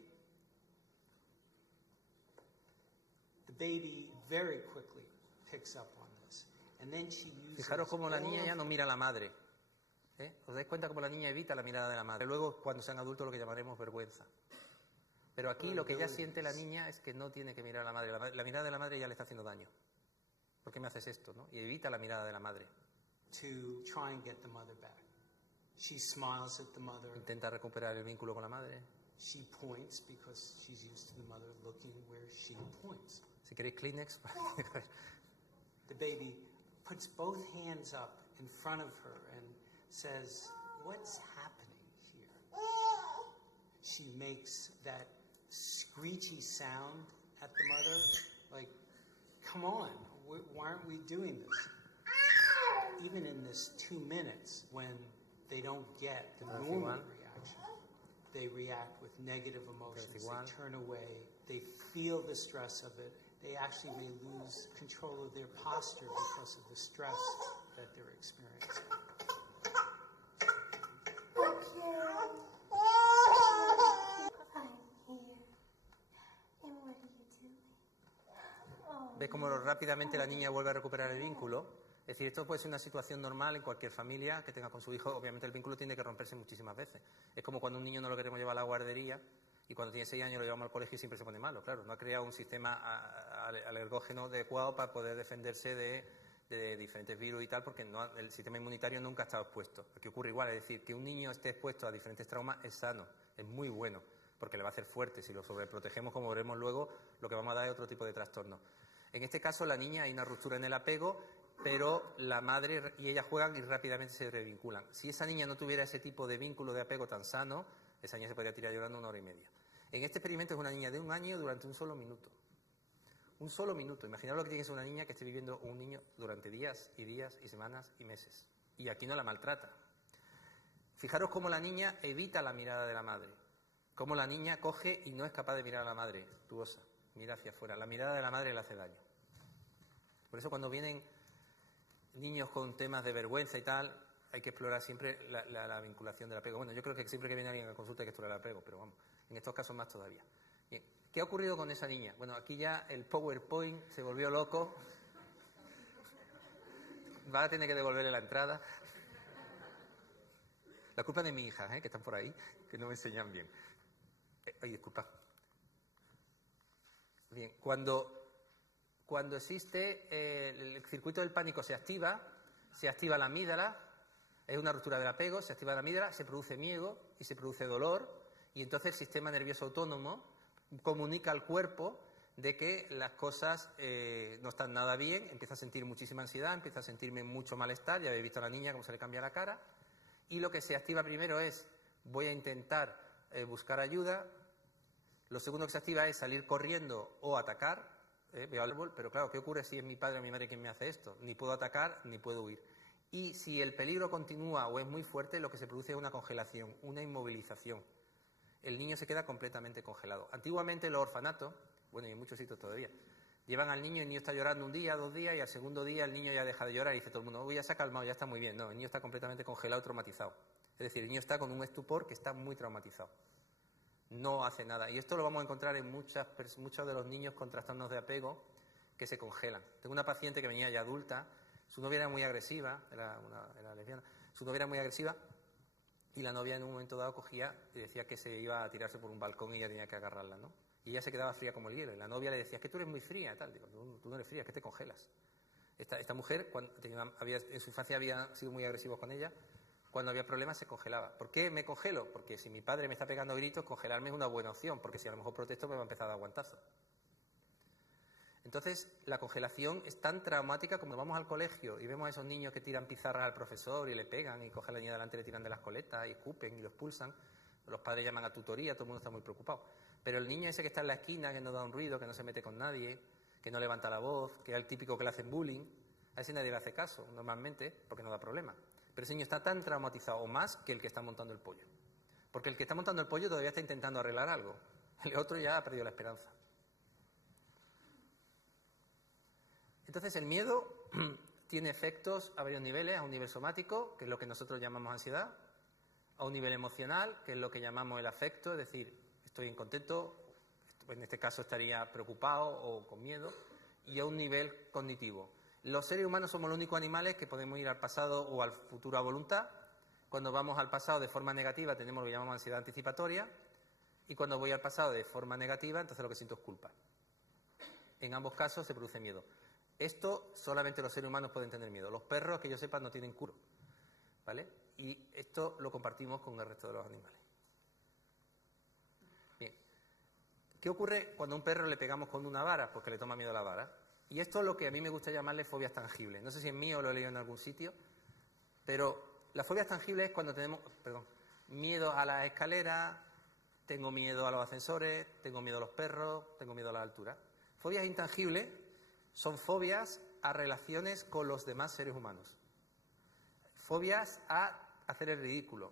The baby very quickly picks up on this. And then she uses... Fijaros cómo la niña ya no mira a la madre. ¿Os dais cuenta cómo la niña evita la mirada de la madre? Luego, cuando sean adultos, lo que llamaremos vergüenza. Pero aquí lo que ya siente la niña es que no tiene que mirar a la madre. La mirada de la madre ya le está haciendo daño. ¿Por qué me haces esto? ¿No? Y evita la mirada de la madre. To try and get the mother back. She smiles at the mother. Intenta recuperar el vínculo con la madre. She points because she's used to the mother looking where she points. Si queréis Kleenex. The baby puts both hands up in front of her and says, "What's happening here?" She makes that screechy sound at the mother, like, come on, why aren't we doing this? Even in this 2 minutes, when they don't get the normal reaction, they react with negative emotions, they turn away, they feel the stress of it, they actually may lose control of their posture because of the stress that they're experiencing. ¿Ves cómo rápidamente la niña vuelve a recuperar el vínculo? Es decir, esto puede ser una situación normal en cualquier familia que tenga con su hijo. Obviamente el vínculo tiene que romperse muchísimas veces. Es como cuando un niño no lo queremos llevar a la guardería y cuando tiene 6 años lo llevamos al colegio y siempre se pone malo. Claro, no ha creado un sistema alergógeno adecuado para poder defenderse de diferentes virus y tal, porque el sistema inmunitario nunca ha estado expuesto. Aquí ocurre igual, es decir, que un niño esté expuesto a diferentes traumas es sano, es muy bueno, porque le va a hacer fuerte. Si lo sobreprotegemos, como veremos luego, lo que vamos a dar es otro tipo de trastorno. En este caso, la niña hay una ruptura en el apego pero la madre y ella juegan y rápidamente se revinculan. Si esa niña no tuviera ese tipo de vínculo de apego tan sano, esa niña se podría tirar llorando 1 hora y media. En este experimento es una niña de 1 año durante un solo minuto. Un solo minuto. Imaginaos lo que tiene que ser una niña que esté viviendo un niño durante días y semanas y meses. Y aquí no la maltrata. Fijaros cómo la niña evita la mirada de la madre. Cómo la niña coge y no es capaz de mirar a la madre. Tuosa, mira hacia afuera. La mirada de la madre le hace daño. Por eso cuando vienen niños con temas de vergüenza y tal, hay que explorar siempre la vinculación del apego. Bueno, yo creo que siempre que viene alguien a consulta hay que explorar el apego, pero vamos, en estos casos más todavía. Bien, ¿qué ha ocurrido con esa niña? Bueno, aquí ya el PowerPoint se volvió loco. Va a tener que devolverle la entrada. La culpa es de mi hija, que están por ahí, que no me enseñan bien. Ay, disculpa. Bien, cuando existe el circuito del pánico se activa la amígdala, es una ruptura del apego, se activa la amígdala, se produce miedo y se produce dolor, y entonces el sistema nervioso autónomo comunica al cuerpo de que las cosas no están nada bien, empieza a sentir muchísima ansiedad, empieza a sentirme mucho malestar, ya habéis visto a la niña cómo se le cambia la cara, y lo que se activa primero es, voy a intentar buscar ayuda, lo segundo que se activa es salir corriendo o atacar, veo al árbol, pero claro, ¿qué ocurre si es mi padre o mi madre quien me hace esto? Ni puedo atacar, ni puedo huir. Y si el peligro continúa o es muy fuerte, lo que se produce es una congelación, una inmovilización. El niño se queda completamente congelado. Antiguamente los orfanatos, bueno, y en muchos sitios todavía, llevan al niño y el niño está llorando 1 día, 2 días, y al segundo día el niño ya deja de llorar y dice todo el mundo, ya se ha calmado, ya está muy bien. No, el niño está completamente congelado, traumatizado. Es decir, el niño está con un estupor que está muy traumatizado. No hace nada. Y esto lo vamos a encontrar en muchos de los niños con trastornos de apego que se congelan. Tengo una paciente que venía ya adulta, su novia era muy agresiva, era lesbiana, su novia era muy agresiva y la novia en un momento dado cogía y decía que se iba a tirarse por un balcón y ella tenía que agarrarla, ¿no? Y ella se quedaba fría como el hielo y la novia le decía, es que tú eres muy fría, tal. Digo, tú no eres fría, es que te congelas. Esta mujer, en su infancia había sido muy agresivos con ella, cuando había problemas se congelaba. ¿Por qué me congelo? Porque si mi padre me está pegando gritos, congelarme es una buena opción, porque si a lo mejor protesto me va a empezar a dar guantazos. Entonces, la congelación es tan traumática como vamos al colegio y vemos a esos niños que tiran pizarras al profesor y le pegan y cogen a la niña delante y le tiran de las coletas y escupen y lo expulsan. Los padres llaman a tutoría, todo el mundo está muy preocupado. Pero el niño ese que está en la esquina, que no da un ruido, que no se mete con nadie, que no levanta la voz, que es el típico que le hacen bullying, a ese nadie le hace caso, normalmente, porque no da problema. Pero ese niño está tan traumatizado o más que el que está montando el pollo. Porque el que está montando el pollo todavía está intentando arreglar algo. El otro ya ha perdido la esperanza. Entonces el miedo tiene efectos a varios niveles, a un nivel somático, que es lo que nosotros llamamos ansiedad, a un nivel emocional, que es lo que llamamos el afecto, es decir, estoy incontento, en este caso estaría preocupado o con miedo, y a un nivel cognitivo. Los seres humanos somos los únicos animales que podemos ir al pasado o al futuro a voluntad. Cuando vamos al pasado de forma negativa tenemos lo que llamamos ansiedad anticipatoria, y cuando voy al pasado de forma negativa, entonces lo que siento es culpa. En ambos casos se produce miedo. Esto solamente los seres humanos pueden tener miedo. Los perros, que yo sepa, no tienen cura, ¿vale? Y esto lo compartimos con el resto de los animales. Bien. ¿Qué ocurre cuando a un perro le pegamos con una vara? Pues que le toma miedo a la vara. Y esto es lo que a mí me gusta llamarle fobias tangibles. No sé si es mío o lo he leído en algún sitio, pero las fobias tangibles es cuando tenemos, miedo a las escaleras, tengo miedo a los ascensores, tengo miedo a los perros, tengo miedo a la altura. Fobias intangibles son fobias a relaciones con los demás seres humanos. Fobias a hacer el ridículo.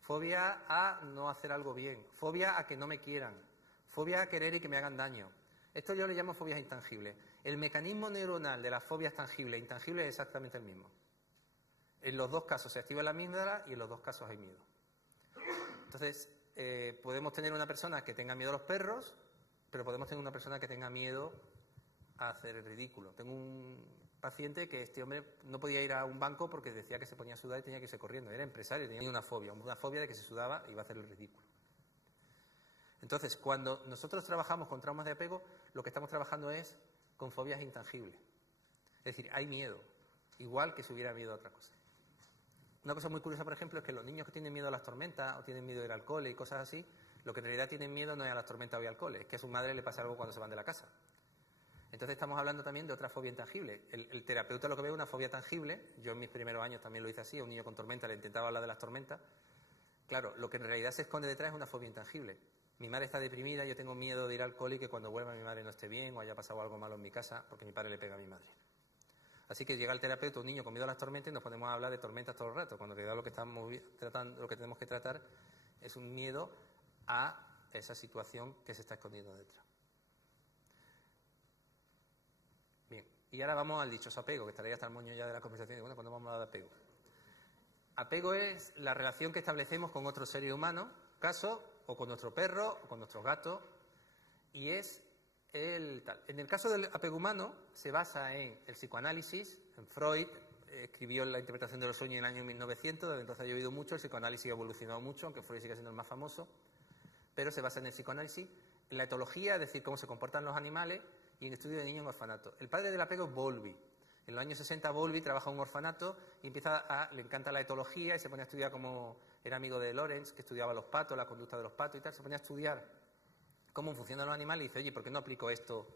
Fobia a no hacer algo bien. Fobia a que no me quieran. Fobia a querer y que me hagan daño. Esto yo le llamo fobias intangibles. El mecanismo neuronal de las fobias tangibles e intangibles es exactamente el mismo. En los dos casos se activa la amígdala y en los dos casos hay miedo. Entonces, podemos tener una persona que tenga miedo a los perros, pero podemos tener una persona que tenga miedo a hacer el ridículo. Tengo un paciente que este hombre no podía ir a un banco porque decía que se ponía a sudar y tenía que irse corriendo. Era empresario, tenía una fobia de que se sudaba y iba a hacer el ridículo. Entonces, cuando nosotros trabajamos con traumas de apego, lo que estamos trabajando es con fobias intangibles. Es decir, hay miedo, igual que si hubiera miedo a otra cosa. Una cosa muy curiosa, por ejemplo, es que los niños que tienen miedo a las tormentas o tienen miedo del alcohol y cosas así, lo que en realidad tienen miedo no es a las tormentas o al alcohol, es que a su madre le pasa algo cuando se van de la casa. Entonces estamos hablando también de otra fobia intangible. El terapeuta lo que ve es una fobia tangible. Yo en mis primeros años también lo hice así, a un niño con tormenta le intentaba hablar de las tormentas. Claro, lo que en realidad se esconde detrás es una fobia intangible. Mi madre está deprimida, yo tengo miedo de ir al cole y que cuando vuelva mi madre no esté bien o haya pasado algo malo en mi casa porque mi padre le pega a mi madre. Así que llega el terapeuta, un niño con miedo a las tormentas, y nos ponemos a hablar de tormentas todo el rato, cuando en realidad lo que estamos tratando, lo que tenemos que tratar es un miedo a esa situación que se está escondiendo detrás. Bien, y ahora vamos al dichoso apego, que estaría hasta el moño ya de la conversación. Y bueno, ¿cuándo vamos a hablar de apego? Apego es la relación que establecemos con otro ser humano, caso, o con nuestro perro, o con nuestros gatos, y es el tal. En el caso del apego humano se basa en el psicoanálisis, en Freud, escribió la interpretación de los sueños en el año 1900, desde entonces ha llovido mucho, el psicoanálisis ha evolucionado mucho, aunque Freud sigue siendo el más famoso, pero se basa en el psicoanálisis, en la etología, es decir, cómo se comportan los animales, y en estudio de niños en orfanato. El padre del apego es Bowlby. En los años 60 Bowlby trabaja en un orfanato y le encanta la etología y se pone a estudiar, como era amigo de Lawrence, que estudiaba los patos, la conducta de los patos y tal, se pone a estudiar cómo funcionan los animales y dice, oye, ¿por qué no aplico esto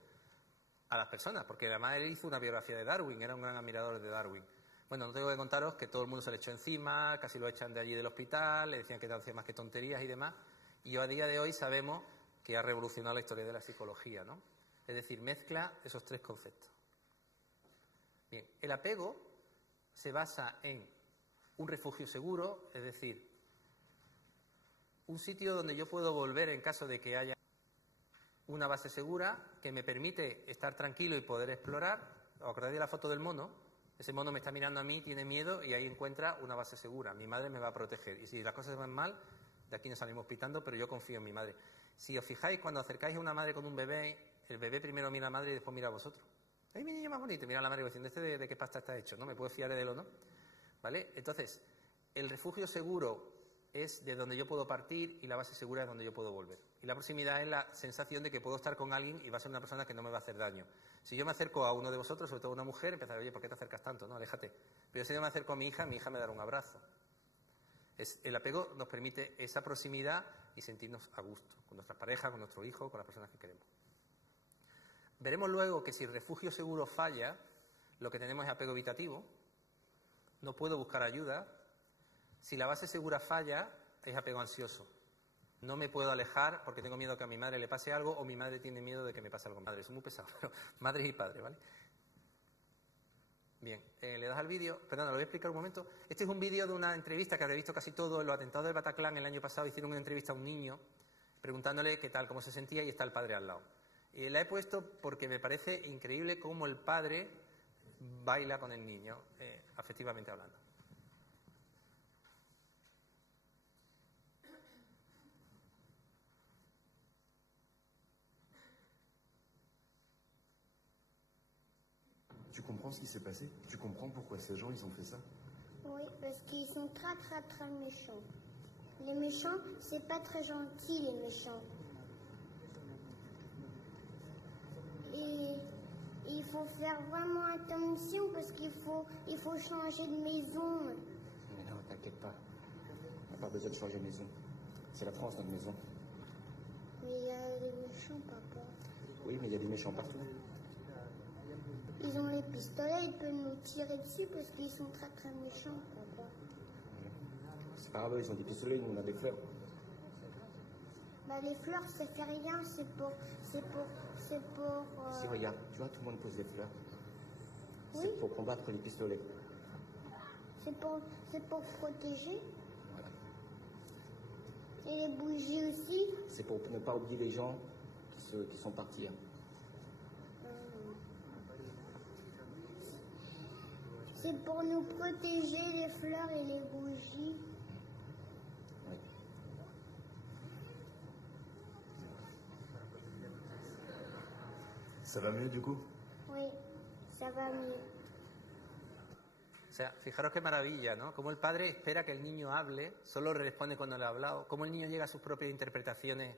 a las personas? Porque además él hizo una biografía de Darwin, era un gran admirador de Darwin. Bueno, no tengo que contaros que todo el mundo se le echó encima, casi lo echan de allí del hospital, le decían que no hacía más que tonterías y demás, y a día de hoy sabemos que ha revolucionado la historia de la psicología, ¿no? Es decir, mezcla esos tres conceptos. Bien, el apego se basa en un refugio seguro, es decir, un sitio donde yo puedo volver en caso de que haya una base segura que me permite estar tranquilo y poder explorar. ¿Os acordáis de la foto del mono? Ese mono me está mirando a mí, tiene miedo y ahí encuentra una base segura. Mi madre me va a proteger. Y si las cosas van mal, de aquí nos salimos pitando, pero yo confío en mi madre. Si os fijáis, cuando acercáis a una madre con un bebé, el bebé primero mira a la madre y después mira a vosotros. ¡Ay, mi niño más bonito! Mira a la madre diciendo, de qué pasta está hecho? ¿No? ¿Me puedo fiar de él o no? ¿Vale? Entonces, el refugio seguro es de donde yo puedo partir y la base segura es donde yo puedo volver. Y la proximidad es la sensación de que puedo estar con alguien y va a ser una persona que no me va a hacer daño. Si yo me acerco a uno de vosotros, sobre todo a una mujer, empezaré, oye, ¿por qué te acercas tanto? No, aléjate. Pero si yo me acerco a mi hija me dará un abrazo. El apego nos permite esa proximidad y sentirnos a gusto con nuestras parejas, con nuestro hijo, con las personas que queremos. Veremos luego que si el refugio seguro falla, lo que tenemos es apego evitativo, no puedo buscar ayuda. Si la base segura falla, es apego ansioso. No me puedo alejar porque tengo miedo que a mi madre le pase algo o mi madre tiene miedo de que me pase algo a mi madre. Es muy pesado, pero madres y padres, ¿vale? Bien, le das al vídeo. Perdón, lo voy a explicar un momento. Este es un vídeo de una entrevista que habréis visto casi todo. En los atentados de Bataclan el año pasado hicieron una entrevista a un niño preguntándole qué tal, cómo se sentía y está el padre al lado. La he puesto porque me parece increíble cómo el padre baila con el niño, afectivamente hablando. Tu comprends ce qui s'est passé? Tu comprends pourquoi ces gens, ils ont fait ça? Oui, parce qu'ils sont très très très méchants. Les méchants, c'est pas très gentil, les méchants. Et il faut faire vraiment attention parce qu'il faut changer de maison. Mais non, t'inquiète pas. On n'a pas besoin de changer de maison. C'est la France, notre maison. Mais il y a des méchants, papa. Oui, mais il y a des méchants partout. Ils ont les pistolets, ils peuvent nous tirer dessus parce qu'ils sont très très méchants, papa. C'est pas grave, ils ont des pistolets, nous on a des fleurs. Bah les fleurs, ça fait rien, c'est pour. Si, regarde, tu vois, tout le monde pose des fleurs. Oui. C'est pour combattre les pistolets. C'est pour protéger. Voilà. Et les bougies aussi. C'est pour ne pas oublier les gens qui sont partis. C'est pour nous protéger les fleurs et les bougies. Oui. Ça va mieux du coup? Oui, ça va mieux. O sea, fijaros qué maravilla, ¿no? Cómo el padre espera que el niño hable, solo responde cuando le ha hablado, cómo el niño llega a sus propias interpretaciones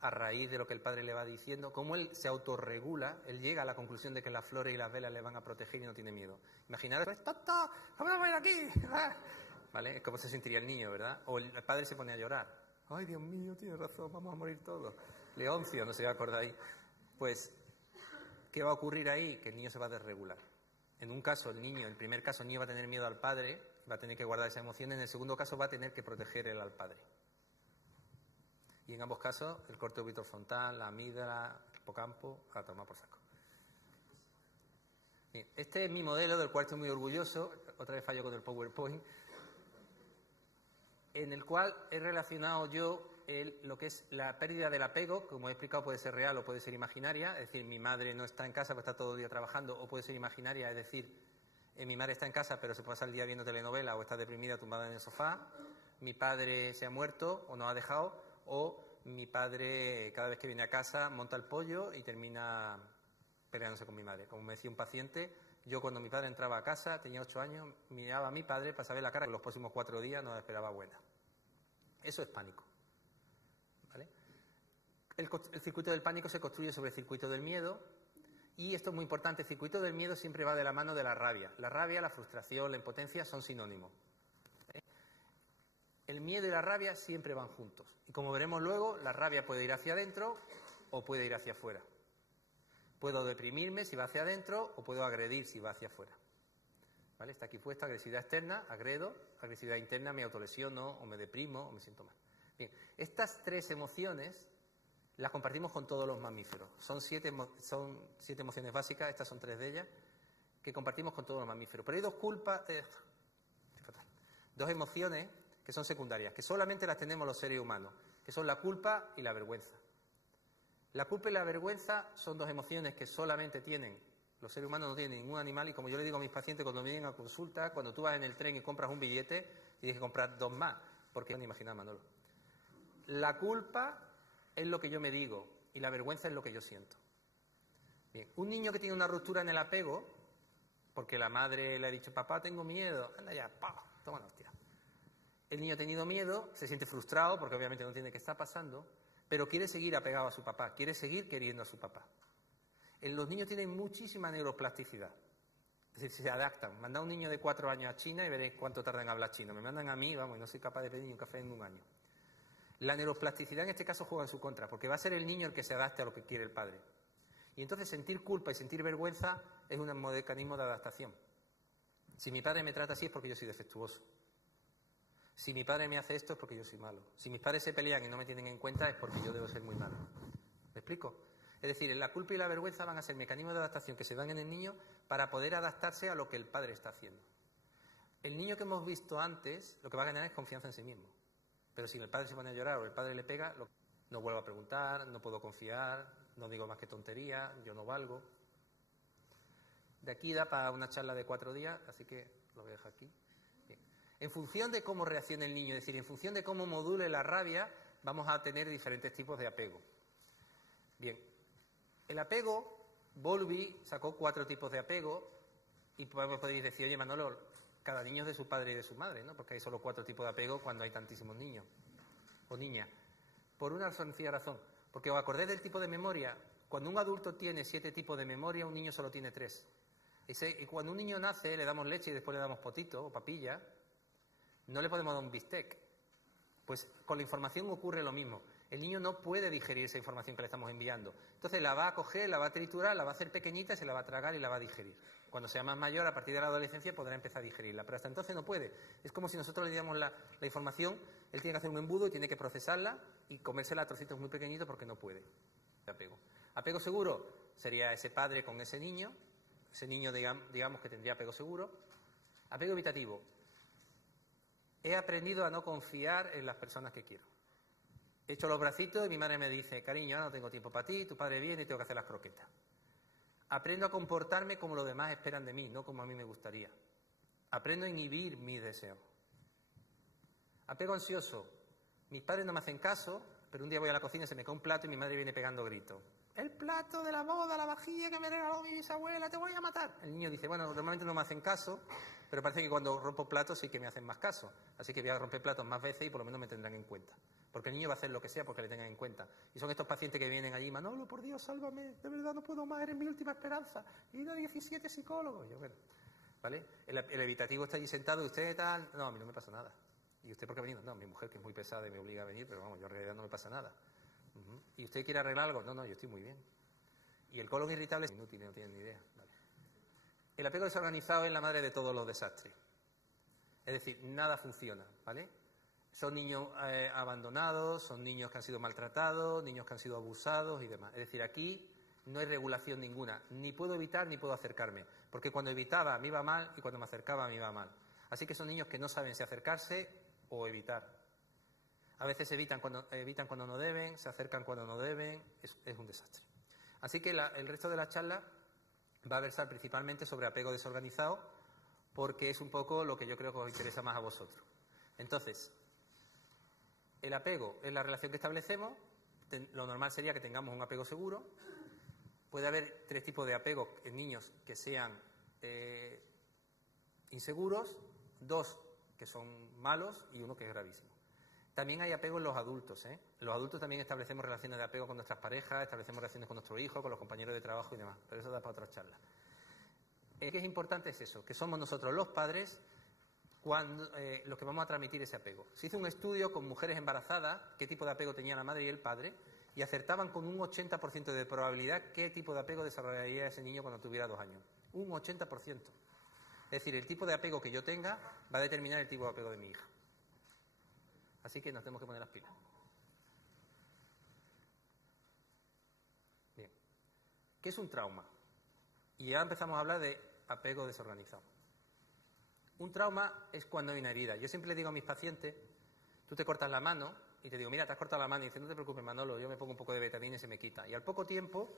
a raíz de lo que el padre le va diciendo, cómo él se autorregula, él llega a la conclusión de que las flores y las velas le van a proteger y no tiene miedo. Imaginaros, ¡tonto! ¡Vamos a ir aquí! ¿Vale? ¿Cómo se sentiría el niño, verdad? O el padre se pone a llorar. ¡Ay, Dios mío, tiene razón, vamos a morir todos! Leoncio, no sé si os acordáis. Pues ¿Qué va a ocurrir ahí? Que el niño se va a desregular. En un caso, el primer caso, el niño va a tener miedo al padre, va a tener que guardar esa emoción. En el segundo caso, va a tener que proteger él al padre. Y en ambos casos, el corte orbitofrontal, la amígdala, el hipocampo, a tomar por saco. Bien, este es mi modelo, del cual estoy muy orgulloso. Otra vez fallo con el PowerPoint. En el cual he relacionado yo lo que es la pérdida del apego, como he explicado, puede ser real o puede ser imaginaria. Es decir, mi madre no está en casa, pero está todo el día trabajando, o puede ser imaginaria, es decir, mi madre está en casa, pero se pasa el día viendo telenovela o está deprimida, tumbada en el sofá. Mi padre se ha muerto o nos ha dejado, o mi padre, cada vez que viene a casa, monta el pollo y termina peleándose con mi madre. Como me decía un paciente, yo cuando mi padre entraba a casa, tenía 8 años, miraba a mi padre para saber la cara que los próximos 4 días nos esperaba buena. Eso es pánico. ¿Vale? El circuito del pánico se construye sobre el circuito del miedo, y esto es muy importante, el circuito del miedo siempre va de la mano de la rabia. La rabia, la frustración, la impotencia son sinónimos. ¿Vale? El miedo y la rabia siempre van juntos. Y como veremos luego, la rabia puede ir hacia adentro o puede ir hacia afuera. Puedo deprimirme si va hacia adentro o puedo agredir si va hacia afuera. ¿Vale? Está aquí puesto agresividad externa, agredo, agresividad interna, me autolesiono o me deprimo o me siento mal. Bien, estas 3 emociones las compartimos con todos los mamíferos. Son 7 emociones básicas, estas son 3 de ellas, que compartimos con todos los mamíferos. Pero hay 2 emociones que son secundarias, que solamente las tenemos los seres humanos, que son la culpa y la vergüenza. La culpa y la vergüenza son 2 emociones que solamente tienen, los seres humanos no tienen ningún animal, y como yo le digo a mis pacientes cuando me vienen a consulta, cuando tú vas en el tren y compras un billete, tienes que comprar 2 más, porque no imaginar, Manolo. La culpa es lo que yo me digo y la vergüenza es lo que yo siento. Bien, un niño que tiene una ruptura en el apego, porque la madre le ha dicho, papá, tengo miedo, anda ya, pa, toma la hostia. El niño ha tenido miedo, se siente frustrado, porque obviamente no entiende qué está pasando, pero quiere seguir apegado a su papá, quiere seguir queriendo a su papá. Los niños tienen muchísima neuroplasticidad, es decir, se adaptan. Manda a un niño de 4 años a China y veréis cuánto tardan en hablar chino. Me mandan a mí, vamos, y no soy capaz de pedir ni un café en un año. La neuroplasticidad en este caso juega en su contra, porque va a ser el niño el que se adapte a lo que quiere el padre. Y entonces sentir culpa y sentir vergüenza es un mecanismo de adaptación. Si mi padre me trata así es porque yo soy defectuoso. Si mi padre me hace esto es porque yo soy malo. Si mis padres se pelean y no me tienen en cuenta es porque yo debo ser muy malo. ¿Me explico? Es decir, la culpa y la vergüenza van a ser mecanismos de adaptación que se dan en el niño para poder adaptarse a lo que el padre está haciendo. El niño que hemos visto antes lo que va a ganar es confianza en sí mismo. Pero si el padre se pone a llorar o el padre le pega, no vuelvo a preguntar, no puedo confiar, no digo más que tontería, yo no valgo. De aquí da para una charla de 4 días, así que lo voy a dejar aquí. Bien. En función de cómo reaccione el niño, es decir, en función de cómo module la rabia, vamos a tener diferentes tipos de apego. Bien, el apego, Bowlby sacó 4 tipos de apego, y podéis decir, oye Manolo, cada niño es de su padre y de su madre, ¿no? Porque hay solo 4 tipos de apego cuando hay tantísimos niños o niñas. Por una sencilla razón, porque os acordéis del tipo de memoria. Cuando un adulto tiene 7 tipos de memoria, un niño solo tiene 3. Y cuando un niño nace, le damos leche y después le damos potito o papilla, no le podemos dar un bistec. Pues con la información ocurre lo mismo. El niño no puede digerir esa información que le estamos enviando. Entonces la va a coger, la va a triturar, la va a hacer pequeñita, se la va a tragar y la va a digerir. Cuando sea más mayor, a partir de la adolescencia, podrá empezar a digerirla. Pero hasta entonces no puede. Es como si nosotros le diéramos la información, él tiene que hacer un embudo y tiene que procesarla y comérsela a trocitos muy pequeñitos porque no puede. Apego. Apego seguro sería ese padre con ese niño digamos que tendría apego seguro. Apego evitativo. He aprendido a no confiar en las personas que quiero. Echo los bracitos y mi madre me dice, cariño, ahora no tengo tiempo para ti, tu padre viene y tengo que hacer las croquetas. Aprendo a comportarme como los demás esperan de mí, no como a mí me gustaría. Aprendo a inhibir mis deseos. Apego ansioso. Mis padres no me hacen caso, pero un día voy a la cocina, se me cae un plato y mi madre viene pegando gritos. El plato de la boda, la vajilla que me regaló mi bisabuela, te voy a matar. El niño dice, bueno, normalmente no me hacen caso, pero parece que cuando rompo platos sí que me hacen más caso. Así que voy a romper platos más veces y por lo menos me tendrán en cuenta. Porque el niño va a hacer lo que sea porque le tengan en cuenta. Y son estos pacientes que vienen allí, Manolo, por Dios, sálvame, de verdad no puedo más, eres mi última esperanza. Y de 17 psicólogos. Yo, bueno, ¿vale? El evitativo está allí sentado y usted tal, no, a mí no me pasa nada. ¿Y usted por qué ha venido? No, mi mujer que es muy pesada y me obliga a venir, pero vamos, yo en realidad no me pasa nada. ¿Y usted quiere arreglar algo? No, yo estoy muy bien. Y el colon irritable es inútil, no tienen ni idea. Vale. El apego desorganizado es la madre de todos los desastres. Es decir, nada funciona, ¿vale? Son niños abandonados, son niños que han sido maltratados, niños que han sido abusados y demás. Es decir, aquí no hay regulación ninguna. Ni puedo evitar ni puedo acercarme. Porque cuando evitaba me iba mal y cuando me acercaba me iba mal. Así que son niños que no saben si acercarse o evitar. A veces evitan cuando no deben, se acercan cuando no deben. Es un desastre. Así que el resto de la charla va a versar principalmente sobre apego desorganizado, porque es un poco lo que yo creo que os interesa más a vosotros. Entonces, el apego es la relación que establecemos. Lo normal sería que tengamos un apego seguro. Puede haber 3 tipos de apego en niños que sean inseguros, 2 que son malos y 1 que es gravísimo. También hay apego en los adultos, ¿eh? Los adultos también establecemos relaciones de apego con nuestras parejas, establecemos relaciones con nuestro hijo, con los compañeros de trabajo y demás, pero eso da para otra charla. Lo que es importante es eso, que somos nosotros los padres los que vamos a transmitir ese apego. Se hizo un estudio con mujeres embarazadas, qué tipo de apego tenía la madre y el padre, y acertaban con un 80% de probabilidad qué tipo de apego desarrollaría ese niño cuando tuviera 2 años. Un 80%. Es decir, el tipo de apego que yo tenga va a determinar el tipo de apego de mi hija. Así que nos tenemos que poner las pilas. Bien. ¿Qué es un trauma? Y ya empezamos a hablar de apego desorganizado. Un trauma es cuando hay una herida. Yo siempre le digo a mis pacientes, tú te cortas la mano y te digo, mira, te has cortado la mano, y dices, no te preocupes, Manolo, yo me pongo un poco de betadina y se me quita. Y al poco tiempo,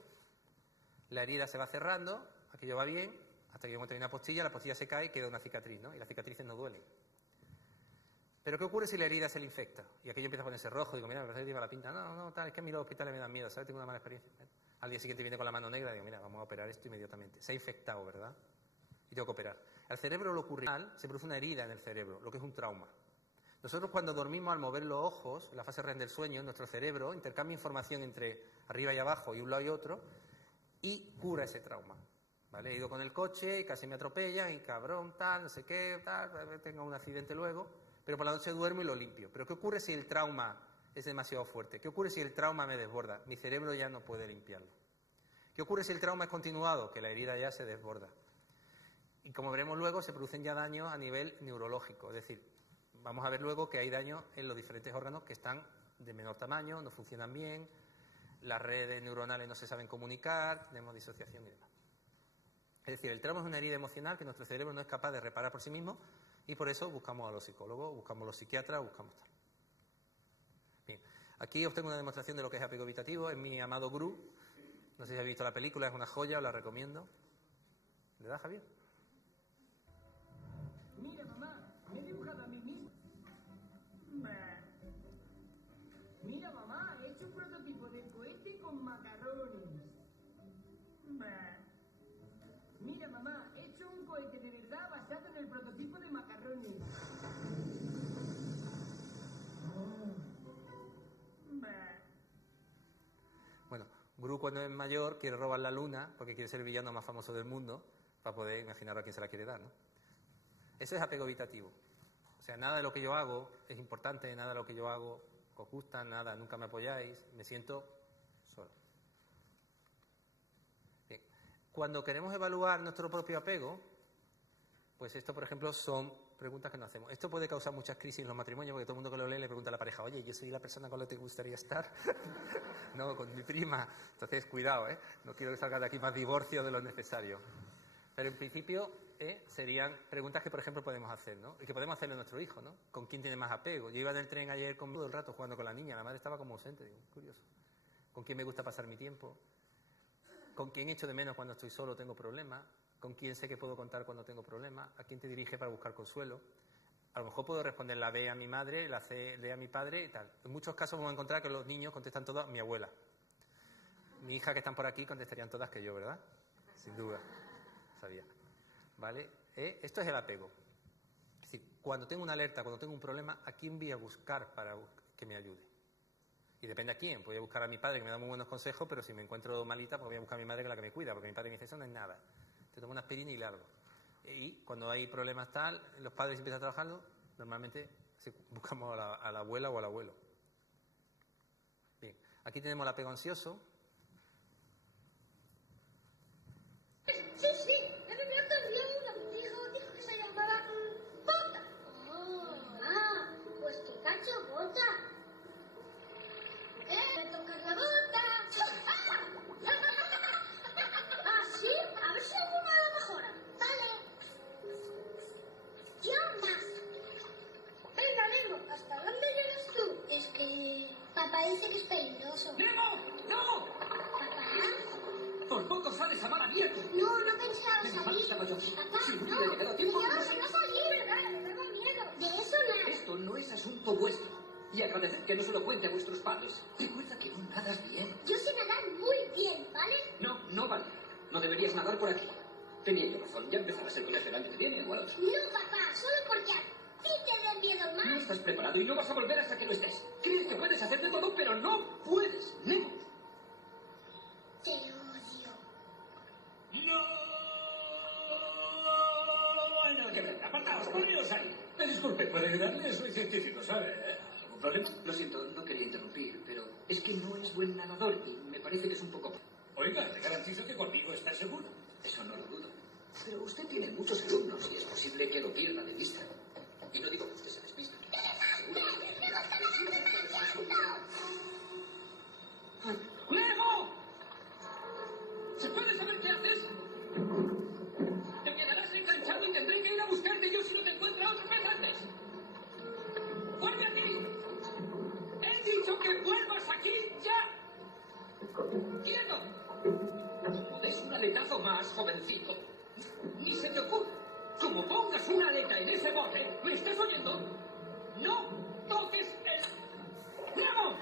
la herida se va cerrando, aquello va bien, hasta que yo encuentro una postilla, la postilla se cae y queda una cicatriz, ¿no? Y las cicatrices no duelen. Pero ¿qué ocurre si la herida se le infecta? Y aquello empieza a ponerse rojo, digo, mira, me parece que lleva la pinta. No, tal, es que a mí los hospitales me dan miedo, ¿sabes? Tengo una mala experiencia. Al día siguiente viene con la mano negra, digo, mira, vamos a operar esto inmediatamente. Se ha infectado, ¿verdad? Y tengo que operar. Al cerebro lo ocurre mal, se produce una herida en el cerebro, lo que es un trauma. Nosotros cuando dormimos, al mover los ojos, en la fase REM del sueño, nuestro cerebro intercambia información entre arriba y abajo y un lado y otro y cura ese trauma. ¿Vale? He ido con el coche y casi me atropellan y cabrón, tal, no sé qué, tal, tengo un accidente luego, pero por la noche duermo y lo limpio. Pero ¿qué ocurre si el trauma es demasiado fuerte? ¿Qué ocurre si el trauma me desborda? Mi cerebro ya no puede limpiarlo. ¿Qué ocurre si el trauma es continuado? Que la herida ya se desborda. Y como veremos luego, se producen ya daños a nivel neurológico. Es decir, vamos a ver luego que hay daños en los diferentes órganos que están de menor tamaño, no funcionan bien, las redes neuronales no se saben comunicar, tenemos disociación y demás. Es decir, el trauma es una herida emocional que nuestro cerebro no es capaz de reparar por sí mismo y por eso buscamos a los psicólogos, buscamos a los psiquiatras, buscamos tal. Bien, aquí os tengo una demostración de lo que es apego evitativo, es mi amado Gru. No sé si habéis visto la película, es una joya, os la recomiendo. ¿Le da, Javier? Mira, mamá, me he dibujado a mí mismo. Mira, mamá, he hecho un prototipo de cohete con macarrones. Mira, mamá, he hecho un cohete de verdad basado en el prototipo de macarrones. Bueno, Gru cuando es mayor quiere robar la luna porque quiere ser el villano más famoso del mundo para poder imaginar a quién se la quiere dar, ¿no? Eso es apego evitativo. O sea, nada de lo que yo hago es importante, nada de lo que yo hago os gusta, nada, nunca me apoyáis, me siento solo. Bien. Cuando queremos evaluar nuestro propio apego, pues esto, por ejemplo, son preguntas que nos hacemos. Esto puede causar muchas crisis en los matrimonios porque todo el mundo que lo lee le pregunta a la pareja, oye, ¿yo soy la persona con la que te gustaría estar? No, con mi prima. Entonces, cuidado, ¿eh? No quiero que salga de aquí más divorcio de lo necesario. Pero en principio serían preguntas que, por ejemplo, podemos hacer, ¿no? Y que podemos hacerle a nuestro hijo, ¿no? ¿Con quién tiene más apego? Yo iba en el tren ayer todo el rato jugando con la niña, la madre estaba como ausente, digo, curioso. ¿Con quién me gusta pasar mi tiempo? ¿Con quién echo de menos cuando estoy solo, tengo problemas? ¿Con quién sé que puedo contar cuando tengo problemas? ¿A quién te dirige para buscar consuelo? A lo mejor puedo responder la B a mi madre, la C a mi padre y tal. En muchos casos vamos a encontrar que los niños contestan todas mi abuela. Mi hija que están por aquí contestarían todas que yo, ¿verdad? Sin duda. Sabía. ¿Vale? Esto es el apego. Es decir, cuando tengo una alerta, cuando tengo un problema, ¿a quién voy a buscar para que me ayude? Y depende a quién. Voy a buscar a mi padre que me da muy buenos consejos, pero si me encuentro malita, pues voy a buscar a mi madre que es la que me cuida, porque mi padre me dice, eso no es nada. Te tomo una aspirina y largo. Y cuando hay problemas tal, los padres empiezan a trabajarlo, normalmente buscamos a la abuela o al abuelo. Bien, aquí tenemos el apego ansioso. abierto. No, no pensaba Menos mal que salir. estaba yo. Papá, Si no. hubiera llegado a tiempo, Dios, no sé. no salir. Me daba miedo. De eso nada. Esto no es asunto vuestro. Y agradeced que no se lo cuente a vuestros padres. Recuerda que no nadas bien. Yo sé nadar muy bien, ¿vale? No, no vale. No deberías nadar por aquí. Tenía yo razón. Ya empezarás el colegio el año que viene o al otro. No, papá, solo porque a ti te da miedo el No mar. estás preparado y no vas a volver hasta que lo estés. Crees que puedes hacer de todo, pero no puedes. Nemo. Te odio. ¡No! hay nada que ver. Apartaos, poneos ahí. Disculpe, ¿puede ayudarle? Soy científico, ¿sabe? ¿Algún problema? Lo siento, no quería interrumpir, pero es que no es buen nadador y me parece que es un poco... Oiga, le garantizo que conmigo está seguro. Eso no lo dudo. Pero usted tiene muchos alumnos y es posible que lo pierda de vista. Y no digo que usted se despiste. ¡Nemo! ¿Se puede saber qué haces? Te quedarás enganchado y tendré que ir a buscarte yo si no te encuentro otra vez antes. ¡Vuelve aquí! ¡He dicho que vuelvas aquí ya! ¡Quieto! Como des un aletazo más, jovencito. Ni se te ocurre. Como pongas una aleta en ese bote, ¿me estás oyendo? ¡No toques el... ¡Nemo!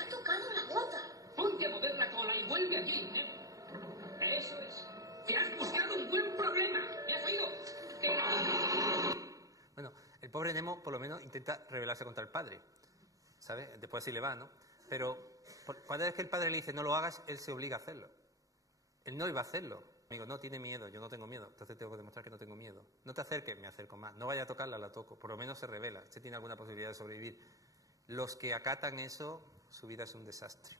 Ha tocado la bota. Ponte a mover la cola y vuelve aquí, Nemo. Eso es. Te has buscado un buen problema. ¿Me has oído? Bueno, el pobre Nemo por lo menos intenta rebelarse contra el padre, ¿sabes? Después así le va, ¿no? Pero cada vez que el padre le dice no lo hagas, él se obliga a hacerlo. Él no iba a hacerlo. Amigo, no tiene miedo, yo no tengo miedo, entonces tengo que demostrar que no tengo miedo. No te acerques, me acerco más. No vaya a tocarla, la toco. Por lo menos se revela, se tiene alguna posibilidad de sobrevivir. Los que acatan eso, su vida es un desastre.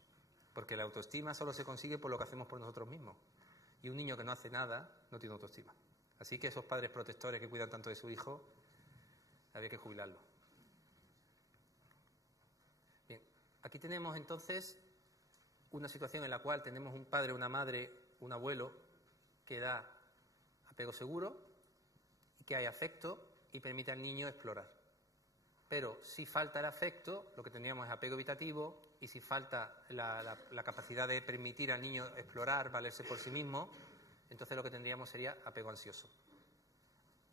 Porque la autoestima solo se consigue por lo que hacemos por nosotros mismos. Y un niño que no hace nada no tiene autoestima. Así que esos padres protectores que cuidan tanto de su hijo, habría que jubilarlo. Bien, aquí tenemos entonces una situación en la cual tenemos un padre, una madre, un abuelo que da apego seguro y que hay afecto y permite al niño explorar. Pero si falta el afecto, lo que tendríamos es apego evitativo, y si falta la capacidad de permitir al niño explorar, valerse por sí mismo, entonces lo que tendríamos sería apego ansioso.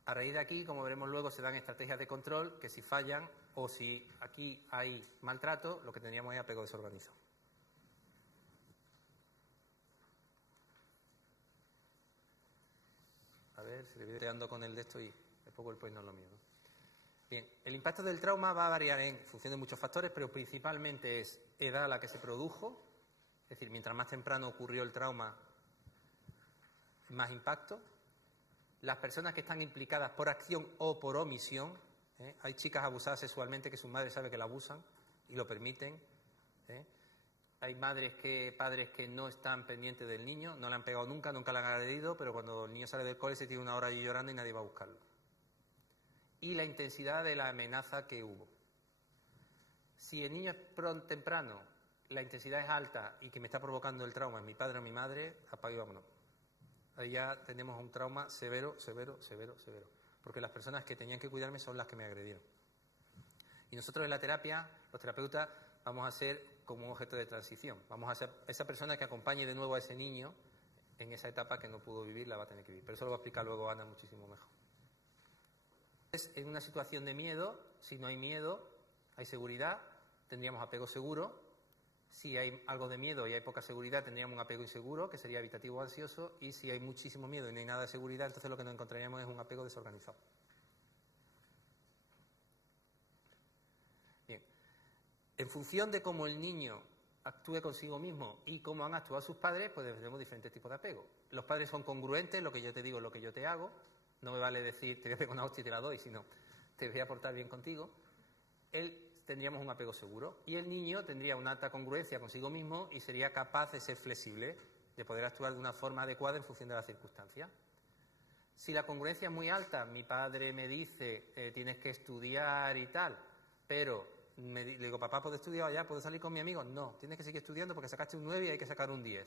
A raíz de aquí, como veremos luego, se dan estrategias de control que si fallan o si aquí hay maltrato, lo que tendríamos es apego desorganizado. A ver, se le viene quedando con el de esto y después pues no es lo mío, ¿no? Bien, el impacto del trauma va a variar en función de muchos factores, pero principalmente es edad a la que se produjo, es decir, mientras más temprano ocurrió el trauma, más impacto. Las personas que están implicadas por acción o por omisión, hay chicas abusadas sexualmente que su madre sabe que la abusan y lo permiten, Hay padres que no están pendientes del niño, no le han pegado nunca, nunca le han agredido, pero cuando el niño sale del cole se tiene una hora allí llorando y nadie va a buscarlo. Y la intensidad de la amenaza que hubo. Si el niño es temprano, la intensidad es alta y que me está provocando el trauma es mi padre o mi madre, apague y vámonos. Ahí ya tenemos un trauma severo, severo, severo, severo. Porque las personas que tenían que cuidarme son las que me agredieron. Y nosotros en la terapia, los terapeutas, vamos a ser como un objeto de transición. Vamos a ser esa persona que acompañe de nuevo a ese niño en esa etapa que no pudo vivir, la va a tener que vivir. Pero eso lo va a explicar luego Ana muchísimo mejor. En una situación de miedo, si no hay miedo, hay seguridad, tendríamos apego seguro. Si hay algo de miedo y hay poca seguridad, tendríamos un apego inseguro, que sería evitativo o ansioso. Y si hay muchísimo miedo y no hay nada de seguridad, entonces lo que nos encontraríamos es un apego desorganizado. Bien. En función de cómo el niño actúe consigo mismo y cómo han actuado sus padres, pues tenemos diferentes tipos de apego. Los padres son congruentes, lo que yo te digo es lo que yo te hago. No me vale decir, te voy a pegar una hostia y te la doy, sino te voy a portar bien contigo. Tendríamos un apego seguro. Y el niño tendría una alta congruencia consigo mismo y sería capaz de ser flexible, de poder actuar de una forma adecuada en función de las circunstancias. Si la congruencia es muy alta, mi padre me dice, tienes que estudiar y tal, pero le digo, papá, ¿puedo estudiar ya? ¿Puedo salir con mi amigo? No, tienes que seguir estudiando porque sacaste un 9 y hay que sacar un 10.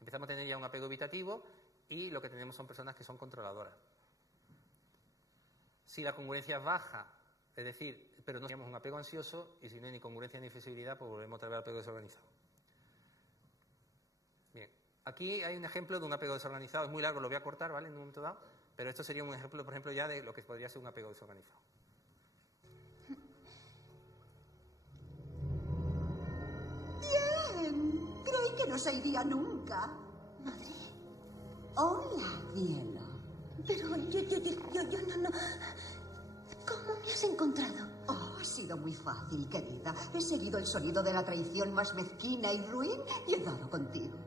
Empezamos a tener ya un apego evitativo y lo que tenemos son personas que son controladoras. Si la congruencia es baja, es decir, pero no tenemos un apego ansioso, y si no hay ni congruencia ni flexibilidad, pues volvemos otra vez al apego desorganizado. Bien, Aquí hay un ejemplo de un apego desorganizado, es muy largo, lo voy a cortar, ¿vale? En un momento dado, pero esto sería un ejemplo, por ejemplo, ya de lo que podría ser un apego desorganizado. Bien, creí que no se iría nunca. Madre. Hola, cielo. Pero yo no. ¿Cómo me has encontrado? Oh, ha sido muy fácil, querida. He seguido el sonido de la traición más mezquina y ruin y he dado contigo.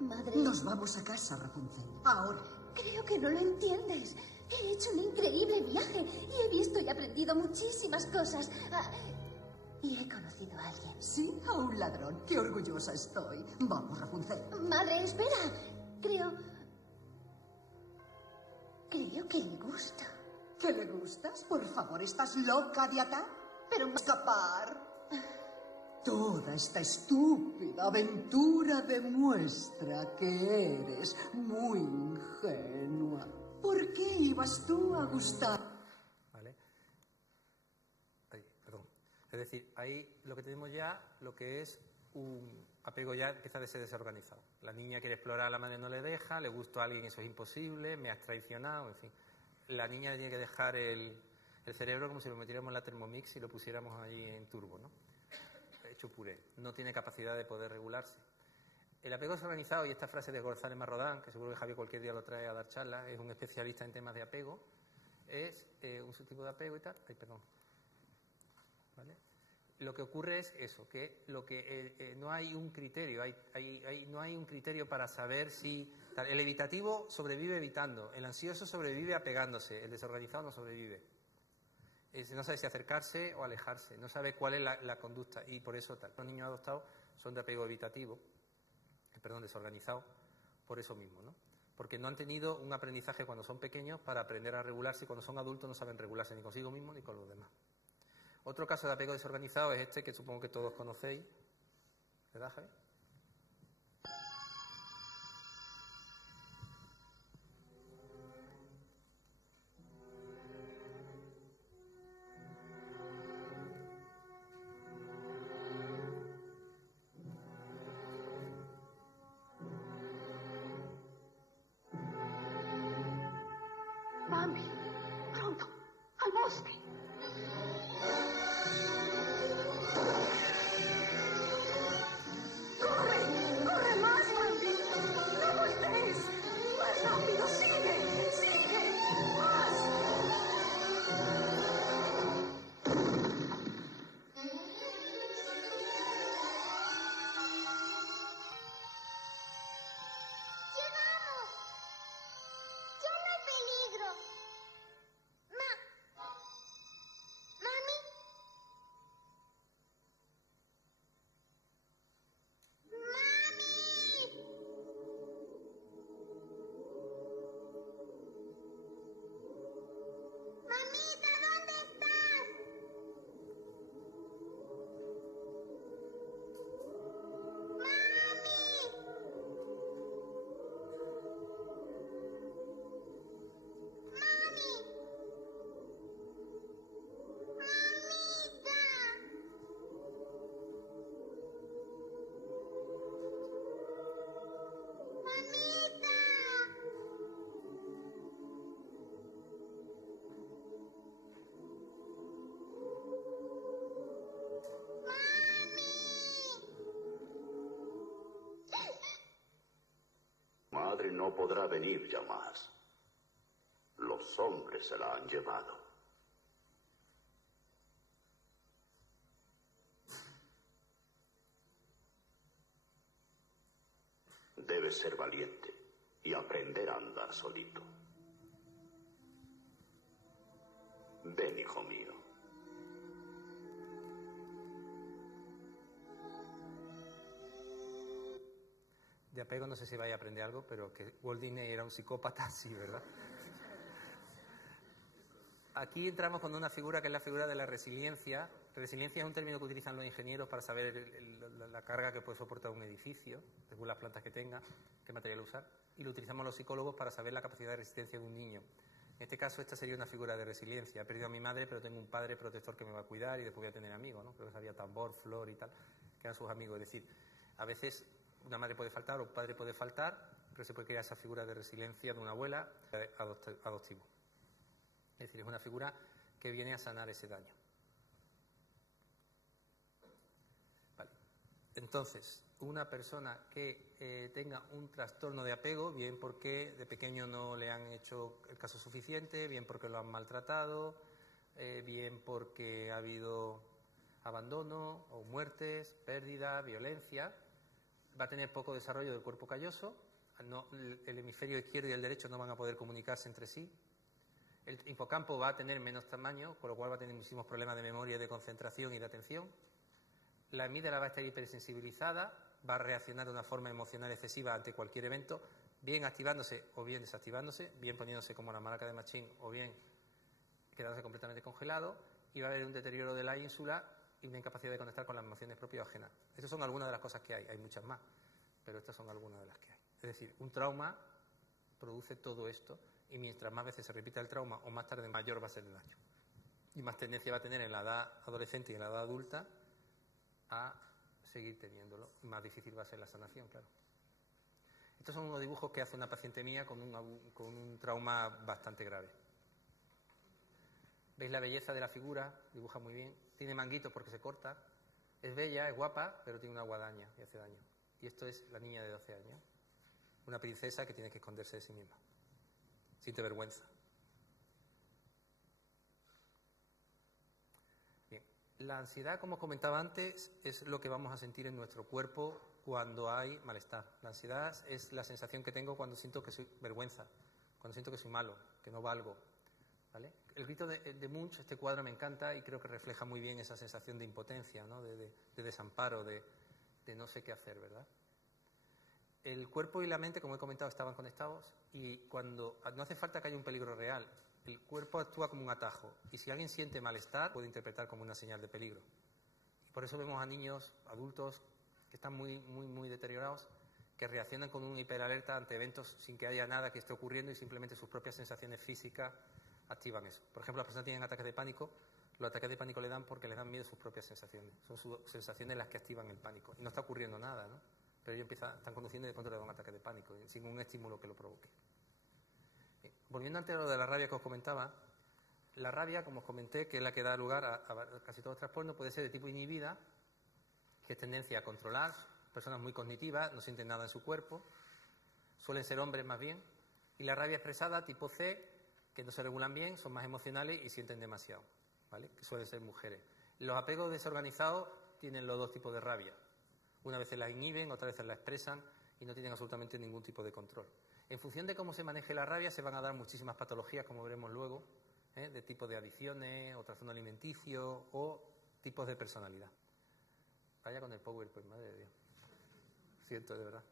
Madre. Nos vamos a casa, Rapunzel. Ahora. Creo que no lo entiendes. He hecho un increíble viaje y he visto y aprendido muchísimas cosas. Y he conocido a alguien. Sí, a un ladrón. Qué orgullosa estoy. Vamos, Rapunzel. Madre, espera. Creo que le gusta. ¿Que le gustas? Por favor, ¿estás loca de atar? Pero escapar. Toda esta estúpida aventura demuestra que eres muy ingenua. ¿Por qué ibas tú a gustar? ¿Vale? Ahí, perdón. Es decir, ahí lo que tenemos ya, lo que es un apego ya empieza a ser desorganizado. La niña quiere explorar, la madre no le deja, le gustó a alguien, eso es imposible, me has traicionado, en fin. La niña le tiene que dejar el cerebro como si lo metiéramos en la Thermomix y lo pusiéramos ahí en turbo, ¿no? Hecho puré. No tiene capacidad de poder regularse. El apego desorganizado, y esta frase de González Marrodán, que seguro que Javier cualquier día lo trae a dar charlas, es un especialista en temas de apego, es un subtipo de apego y tal. Ay, perdón. ¿Vale? Lo que ocurre es eso, que no hay un criterio, no hay un criterio para saber si el evitativo sobrevive evitando, el ansioso sobrevive apegándose, el desorganizado no sobrevive. No sabe si acercarse o alejarse, no sabe cuál es la conducta y por eso tal. Los niños adoptados son de apego evitativo, desorganizado, por eso mismo, ¿no? Porque no han tenido un aprendizaje cuando son pequeños para aprender a regularse y cuando son adultos no saben regularse ni consigo mismos ni con los demás. Otro caso de apego desorganizado es este que supongo que todos conocéis, ¿verdad, Javi? Mami, pronto, al bosque. ¡Corre! ¡Corre más, mami! ¡No voltees! ¡Más rápido! ¡Sigue! ¡Sigue! ¡Más! ¡Llegamos! ¡Ya no hay peligro! ¿Mami? ¡Mami! ¡Mamita, ¿dónde estás? Madre no podrá venir ya más. Los hombres se la han llevado. Debes ser valiente y aprender a andar solito. Ven, hijo mío. De apego no sé si vais a aprender algo, pero que Walt Disney era un psicópata, sí, ¿verdad? Aquí entramos con una figura que es la figura de la resiliencia. Resiliencia es un término que utilizan los ingenieros para saber la carga que puede soportar un edificio, según las plantas que tenga, qué material usar. Y lo utilizamos los psicólogos para saber la capacidad de resistencia de un niño. En este caso, esta sería una figura de resiliencia. He perdido a mi madre, pero tengo un padre protector que me va a cuidar y después voy a tener amigos, ¿no? Creo que sabía tambor, flor y tal, que eran sus amigos. Es decir, a veces una madre puede faltar o un padre puede faltar, pero se puede crear esa figura de resiliencia de una abuela adoptivo. Es decir, es una figura que viene a sanar ese daño. Vale. Entonces, una persona que tenga un trastorno de apego, bien porque de pequeño no le han hecho el caso suficiente, bien porque lo han maltratado, bien porque ha habido abandono o muertes, pérdida, violencia, va a tener poco desarrollo del cuerpo calloso, el hemisferio izquierdo y el derecho no van a poder comunicarse entre sí, el hipocampo va a tener menos tamaño, con lo cual va a tener muchísimos problemas de memoria, de concentración y de atención. La amígdala va a estar hipersensibilizada, va a reaccionar de una forma emocional excesiva ante cualquier evento, bien activándose o bien desactivándose, bien poniéndose como la marca de Machín o bien quedándose completamente congelado, y va a haber un deterioro de la ínsula y una incapacidad de conectar con las emociones propias o ajenas. Estas son algunas de las cosas que hay muchas más, pero estas son algunas de las que hay. Es decir, un trauma produce todo esto, y mientras más veces se repita el trauma o más tarde mayor va a ser el daño. Y más tendencia va a tener en la edad adolescente y en la edad adulta a seguir teniéndolo. Más difícil va a ser la sanación, claro. Estos son unos dibujos que hace una paciente mía con un trauma bastante grave. ¿Veis la belleza de la figura? Dibuja muy bien. Tiene manguitos porque se corta. Es bella, es guapa, pero tiene una guadaña y hace daño. Y esto es la niña de 12 años. Una princesa que tiene que esconderse de sí misma. Siente vergüenza. Bien. La ansiedad, como os comentaba antes, es lo que vamos a sentir en nuestro cuerpo cuando hay malestar. La ansiedad es la sensación que tengo cuando siento que soy vergüenza, cuando siento que soy malo, que no valgo. ¿Vale? El grito de Munch, este cuadro me encanta y creo que refleja muy bien esa sensación de impotencia, ¿no? de desamparo, de no sé qué hacer, ¿verdad? El cuerpo y la mente, como he comentado, estaban conectados y cuando no hace falta que haya un peligro real, el cuerpo actúa como un atajo y si alguien siente malestar puede interpretar como una señal de peligro. Y por eso vemos a niños, adultos que están muy deteriorados, que reaccionan con una hiperalerta ante eventos sin que haya nada que esté ocurriendo y simplemente sus propias sensaciones físicas activan eso. Por ejemplo, las personas que tienen ataques de pánico, los ataques de pánico le dan porque les dan miedo sus propias sensaciones. Son sus sensaciones las que activan el pánico. Y no está ocurriendo nada, ¿no? Pero ellos están conduciendo y de pronto le dan un ataque de pánico, sin un estímulo que lo provoque. Volviendo antes a lo de la rabia que os comentaba, la rabia, como os comenté, que es la que da lugar a casi todos los trastornos, puede ser de tipo inhibida, que es tendencia a controlar, personas muy cognitivas, no sienten nada en su cuerpo, suelen ser hombres más bien, y la rabia expresada, tipo C, que no se regulan bien, son más emocionales y sienten demasiado, ¿vale? Que suelen ser mujeres. Los apegos desorganizados tienen los dos tipos de rabia. Una vez la inhiben, otra vez la expresan y no tienen absolutamente ningún tipo de control. En función de cómo se maneje la rabia se van a dar muchísimas patologías, como veremos luego, de tipo de adicciones, o trastorno alimenticio o tipos de personalidad. Vaya con el PowerPoint, madre de Dios. Siento, de verdad.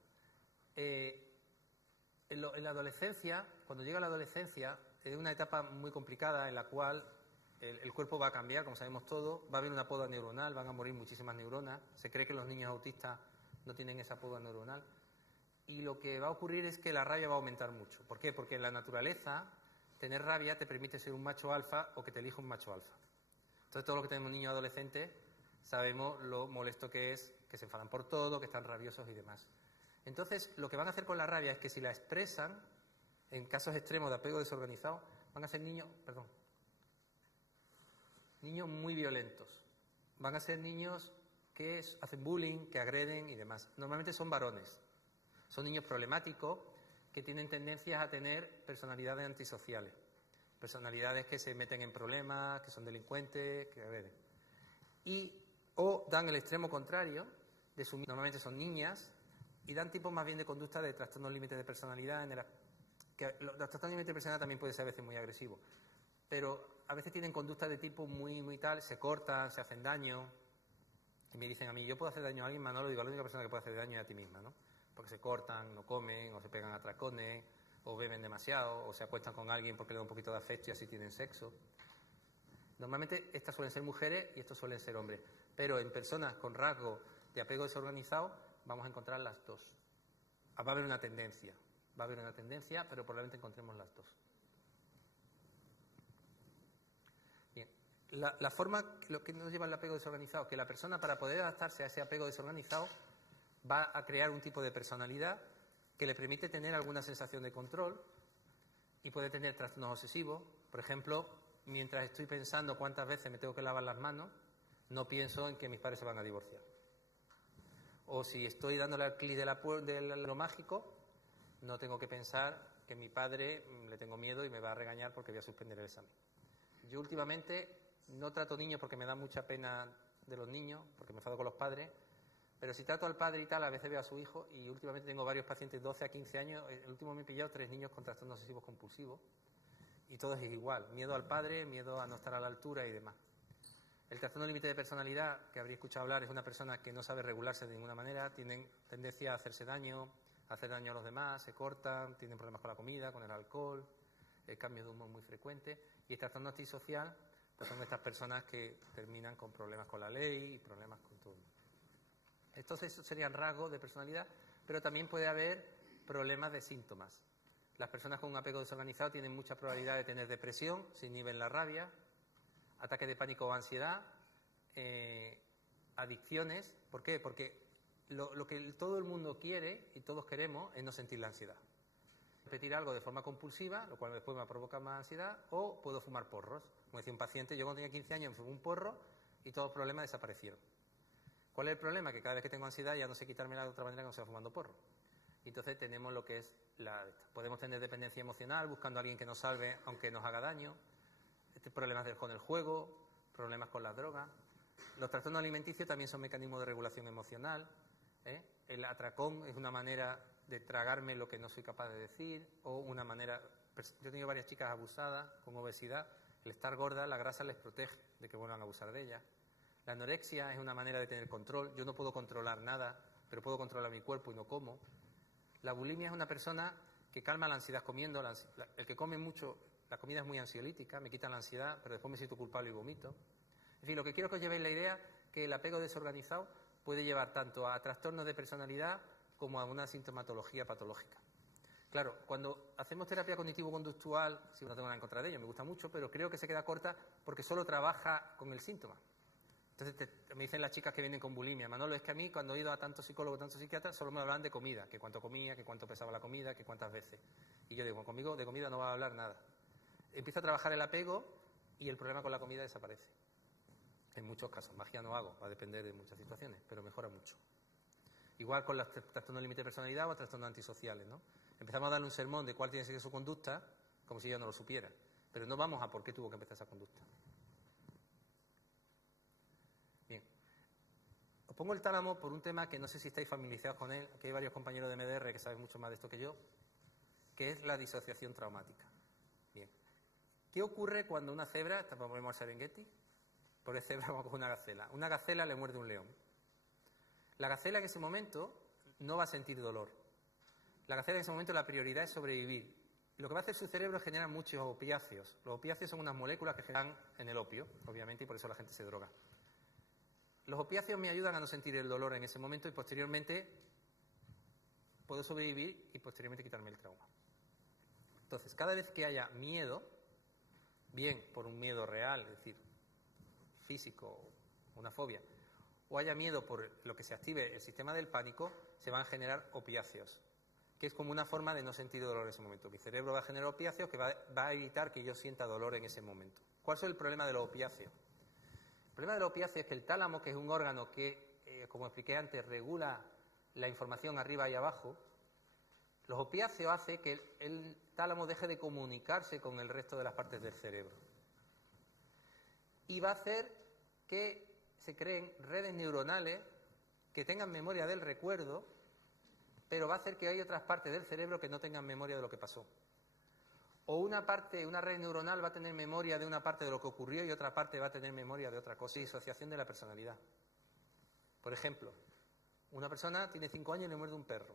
En la adolescencia, cuando llega la adolescencia, es una etapa muy complicada en la cual el cuerpo va a cambiar, como sabemos todos, va a haber una poda neuronal, van a morir muchísimas neuronas. Se cree que los niños autistas no tienen esa poda neuronal. Y lo que va a ocurrir es que la rabia va a aumentar mucho. ¿Por qué? Porque en la naturaleza, tener rabia te permite ser un macho alfa o que te elija un macho alfa. Entonces, todos los que tenemos niños adolescentes sabemos lo molesto que es, que se enfadan por todo, que están rabiosos y demás. Entonces, lo que van a hacer con la rabia es que si la expresan, en casos extremos de apego desorganizado, van a ser niños muy violentos. Van a ser niños que hacen bullying, que agreden y demás. Normalmente son varones. Son niños problemáticos que tienen tendencias a tener personalidades antisociales. Personalidades que se meten en problemas, que son delincuentes, que agreden. O dan el extremo contrario, normalmente son niñas, y dan tipos más bien de conducta de trastornos límites de personalidad, los trastornos límites de personalidad también pueden ser a veces muy agresivos, pero a veces tienen conducta de tipo muy tal, se cortan, se hacen daño, y me dicen a mí, yo puedo hacer daño a alguien, Manolo, digo, la única persona que puede hacer daño es a ti misma, ¿no? Porque se cortan, no comen, o se pegan a tracones, o beben demasiado, o se acuestan con alguien porque le da un poquito de afecto y así tienen sexo. Normalmente estas suelen ser mujeres y estos suelen ser hombres, pero en personas con rasgos de apego desorganizado vamos a encontrar las dos. Va a haber una tendencia, pero probablemente encontremos las dos. Bien, lo que nos lleva al apego desorganizado, que la persona para poder adaptarse a ese apego desorganizado va a crear un tipo de personalidad que le permite tener alguna sensación de control y puede tener trastornos obsesivos. Por ejemplo, mientras estoy pensando cuántas veces me tengo que lavar las manos, no pienso en que mis padres se van a divorciar. O si estoy dándole al clic de lo mágico, no tengo que pensar que mi padre le tengo miedo y me va a regañar porque voy a suspender el examen. Yo últimamente no trato niños porque me da mucha pena de los niños, porque me enfado con los padres, pero si trato al padre y tal, a veces veo a su hijo y últimamente tengo varios pacientes de 12 a 15 años. El último me he pillado 3 niños con trastornos obsesivos compulsivos y todo es igual. Miedo al padre, miedo a no estar a la altura y demás. El trastorno límite de personalidad, que habría escuchado hablar, es una persona que no sabe regularse de ninguna manera, tienen tendencia a hacerse daño, a hacer daño a los demás, se cortan, tienen problemas con la comida, con el alcohol, el cambio de humor muy frecuente. Y el trastorno antisocial, pues son estas personas que terminan con problemas con la ley y problemas con todo. Entonces, esos serían rasgos de personalidad, pero también puede haber problemas de síntomas. Las personas con un apego desorganizado tienen mucha probabilidad de tener depresión, se inhiben la rabia, ataques de pánico o ansiedad, adicciones. ¿Por qué? Porque lo que todo el mundo quiere y todos queremos es no sentir la ansiedad. Repetir algo de forma compulsiva, lo cual después me provoca más ansiedad, o puedo fumar porros. Como decía un paciente, yo cuando tenía 15 años me fumé un porro y todos los problemas desaparecieron. ¿Cuál es el problema? Que cada vez que tengo ansiedad ya no sé quitármela de otra manera que no sea fumando porro. Y entonces tenemos lo que es podemos tener dependencia emocional, buscando a alguien que nos salve aunque nos haga daño, problemas con el juego, problemas con las drogas. Los trastornos alimenticios también son mecanismos de regulación emocional. El atracón es una manera de tragarme lo que no soy capaz de decir, o una manera... Yo he tenido varias chicas abusadas con obesidad. El estar gorda, la grasa les protege de que vuelvan a abusar de ellas. La anorexia es una manera de tener control. Yo no puedo controlar nada, pero puedo controlar mi cuerpo y no como. La bulimia es una persona que calma la ansiedad comiendo. El que come mucho, la comida es muy ansiolítica, me quita la ansiedad, pero después me siento culpable y vomito. En fin, lo que quiero que os llevéis la idea que el apego desorganizado puede llevar tanto a trastornos de personalidad como a una sintomatología patológica. Claro, cuando hacemos terapia cognitivo-conductual, si no tengo nada en contra de ello, me gusta mucho, pero creo que se queda corta porque solo trabaja con el síntoma. Entonces me dicen las chicas que vienen con bulimia, Manolo, es que a mí cuando he ido a tantos psicólogos, tantos psiquiatras, solo me hablan de comida, que cuánto comía, que cuánto pesaba la comida, que cuántas veces. Y yo digo, conmigo de comida no va a hablar nada. Empiezo a trabajar el apego y el problema con la comida desaparece. En muchos casos, magia no hago, va a depender de muchas situaciones, pero mejora mucho. Igual con los trastornos límite de personalidad o trastornos antisociales, ¿no? Empezamos a darle un sermón de cuál tiene que ser su conducta, como si yo no lo supiera, pero no vamos a por qué tuvo que empezar esa conducta. Bien. Os pongo el tálamo por un tema que no sé si estáis familiarizados con él, aquí hay varios compañeros de MDR que saben mucho más de esto que yo, que es la disociación traumática. Bien. ¿Qué ocurre cuando una cebra, volvemos al Serengeti, por el cebra vamos a coger una gacela le muerde un león? La gacela en ese momento no va a sentir dolor. La gacela en ese momento la prioridad es sobrevivir. Lo que va a hacer su cerebro es generar muchos opiáceos. Los opiáceos son unas moléculas que generan en el opio, obviamente, y por eso la gente se droga. Los opiáceos me ayudan a no sentir el dolor en ese momento y posteriormente puedo sobrevivir y posteriormente quitarme el trauma. Entonces, cada vez que haya miedo, bien por un miedo real, es decir, físico, una fobia, o haya miedo por lo que se active el sistema del pánico, se van a generar opiáceos, que es como una forma de no sentir dolor en ese momento. Mi cerebro va a generar opiáceos que va a evitar que yo sienta dolor en ese momento. ¿Cuál es el problema de los opiáceos? El problema de los opiáceos es que el tálamo, que es un órgano que, como expliqué antes, regula la información arriba y abajo, los opiáceos hacen que el tálamo deje de comunicarse con el resto de las partes del cerebro. Y va a hacer que se creen redes neuronales que tengan memoria del recuerdo, pero va a hacer que hay otras partes del cerebro que no tengan memoria de lo que pasó. O una red neuronal va a tener memoria de una parte de lo que ocurrió y otra parte va a tener memoria de otra cosa. Disociación de la personalidad. Por ejemplo, una persona tiene 5 años y le muerde un perro.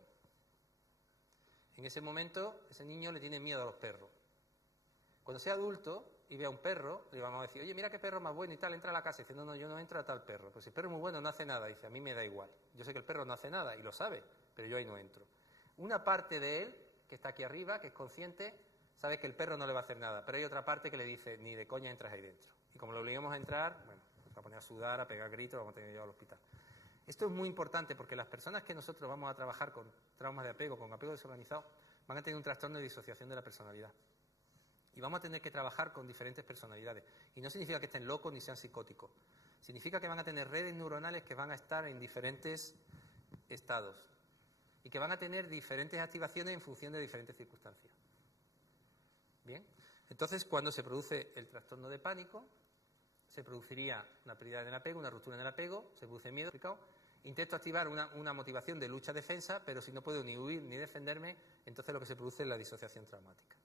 En ese momento, ese niño le tiene miedo a los perros. Cuando sea adulto y vea un perro, le vamos a decir, oye, mira qué perro más bueno y tal, entra a la casa. Y dice, no, yo no entro a tal perro. Pues si el perro es muy bueno, no hace nada. Y dice, a mí me da igual. Yo sé que el perro no hace nada y lo sabe, pero yo ahí no entro. Una parte de él, que está aquí arriba, que es consciente, sabe que el perro no le va a hacer nada. Pero hay otra parte que le dice, ni de coña entras ahí dentro. Y como lo obligamos a entrar, bueno, pues va a poner a sudar, a pegar gritos, lo vamos a tener que llevar al hospital. Esto es muy importante porque las personas que nosotros vamos a trabajar con traumas de apego, con apego desorganizado, van a tener un trastorno de disociación de la personalidad. Y vamos a tener que trabajar con diferentes personalidades. Y no significa que estén locos ni sean psicóticos. Significa que van a tener redes neuronales que van a estar en diferentes estados. Y que van a tener diferentes activaciones en función de diferentes circunstancias. Bien. Entonces, cuando se produce el trastorno de pánico, se produciría una pérdida en el apego, una ruptura en el apego, se produce miedo. Intento activar una motivación de lucha-defensa, pero si no puedo ni huir ni defenderme, entonces lo que se produce es la disociación traumática.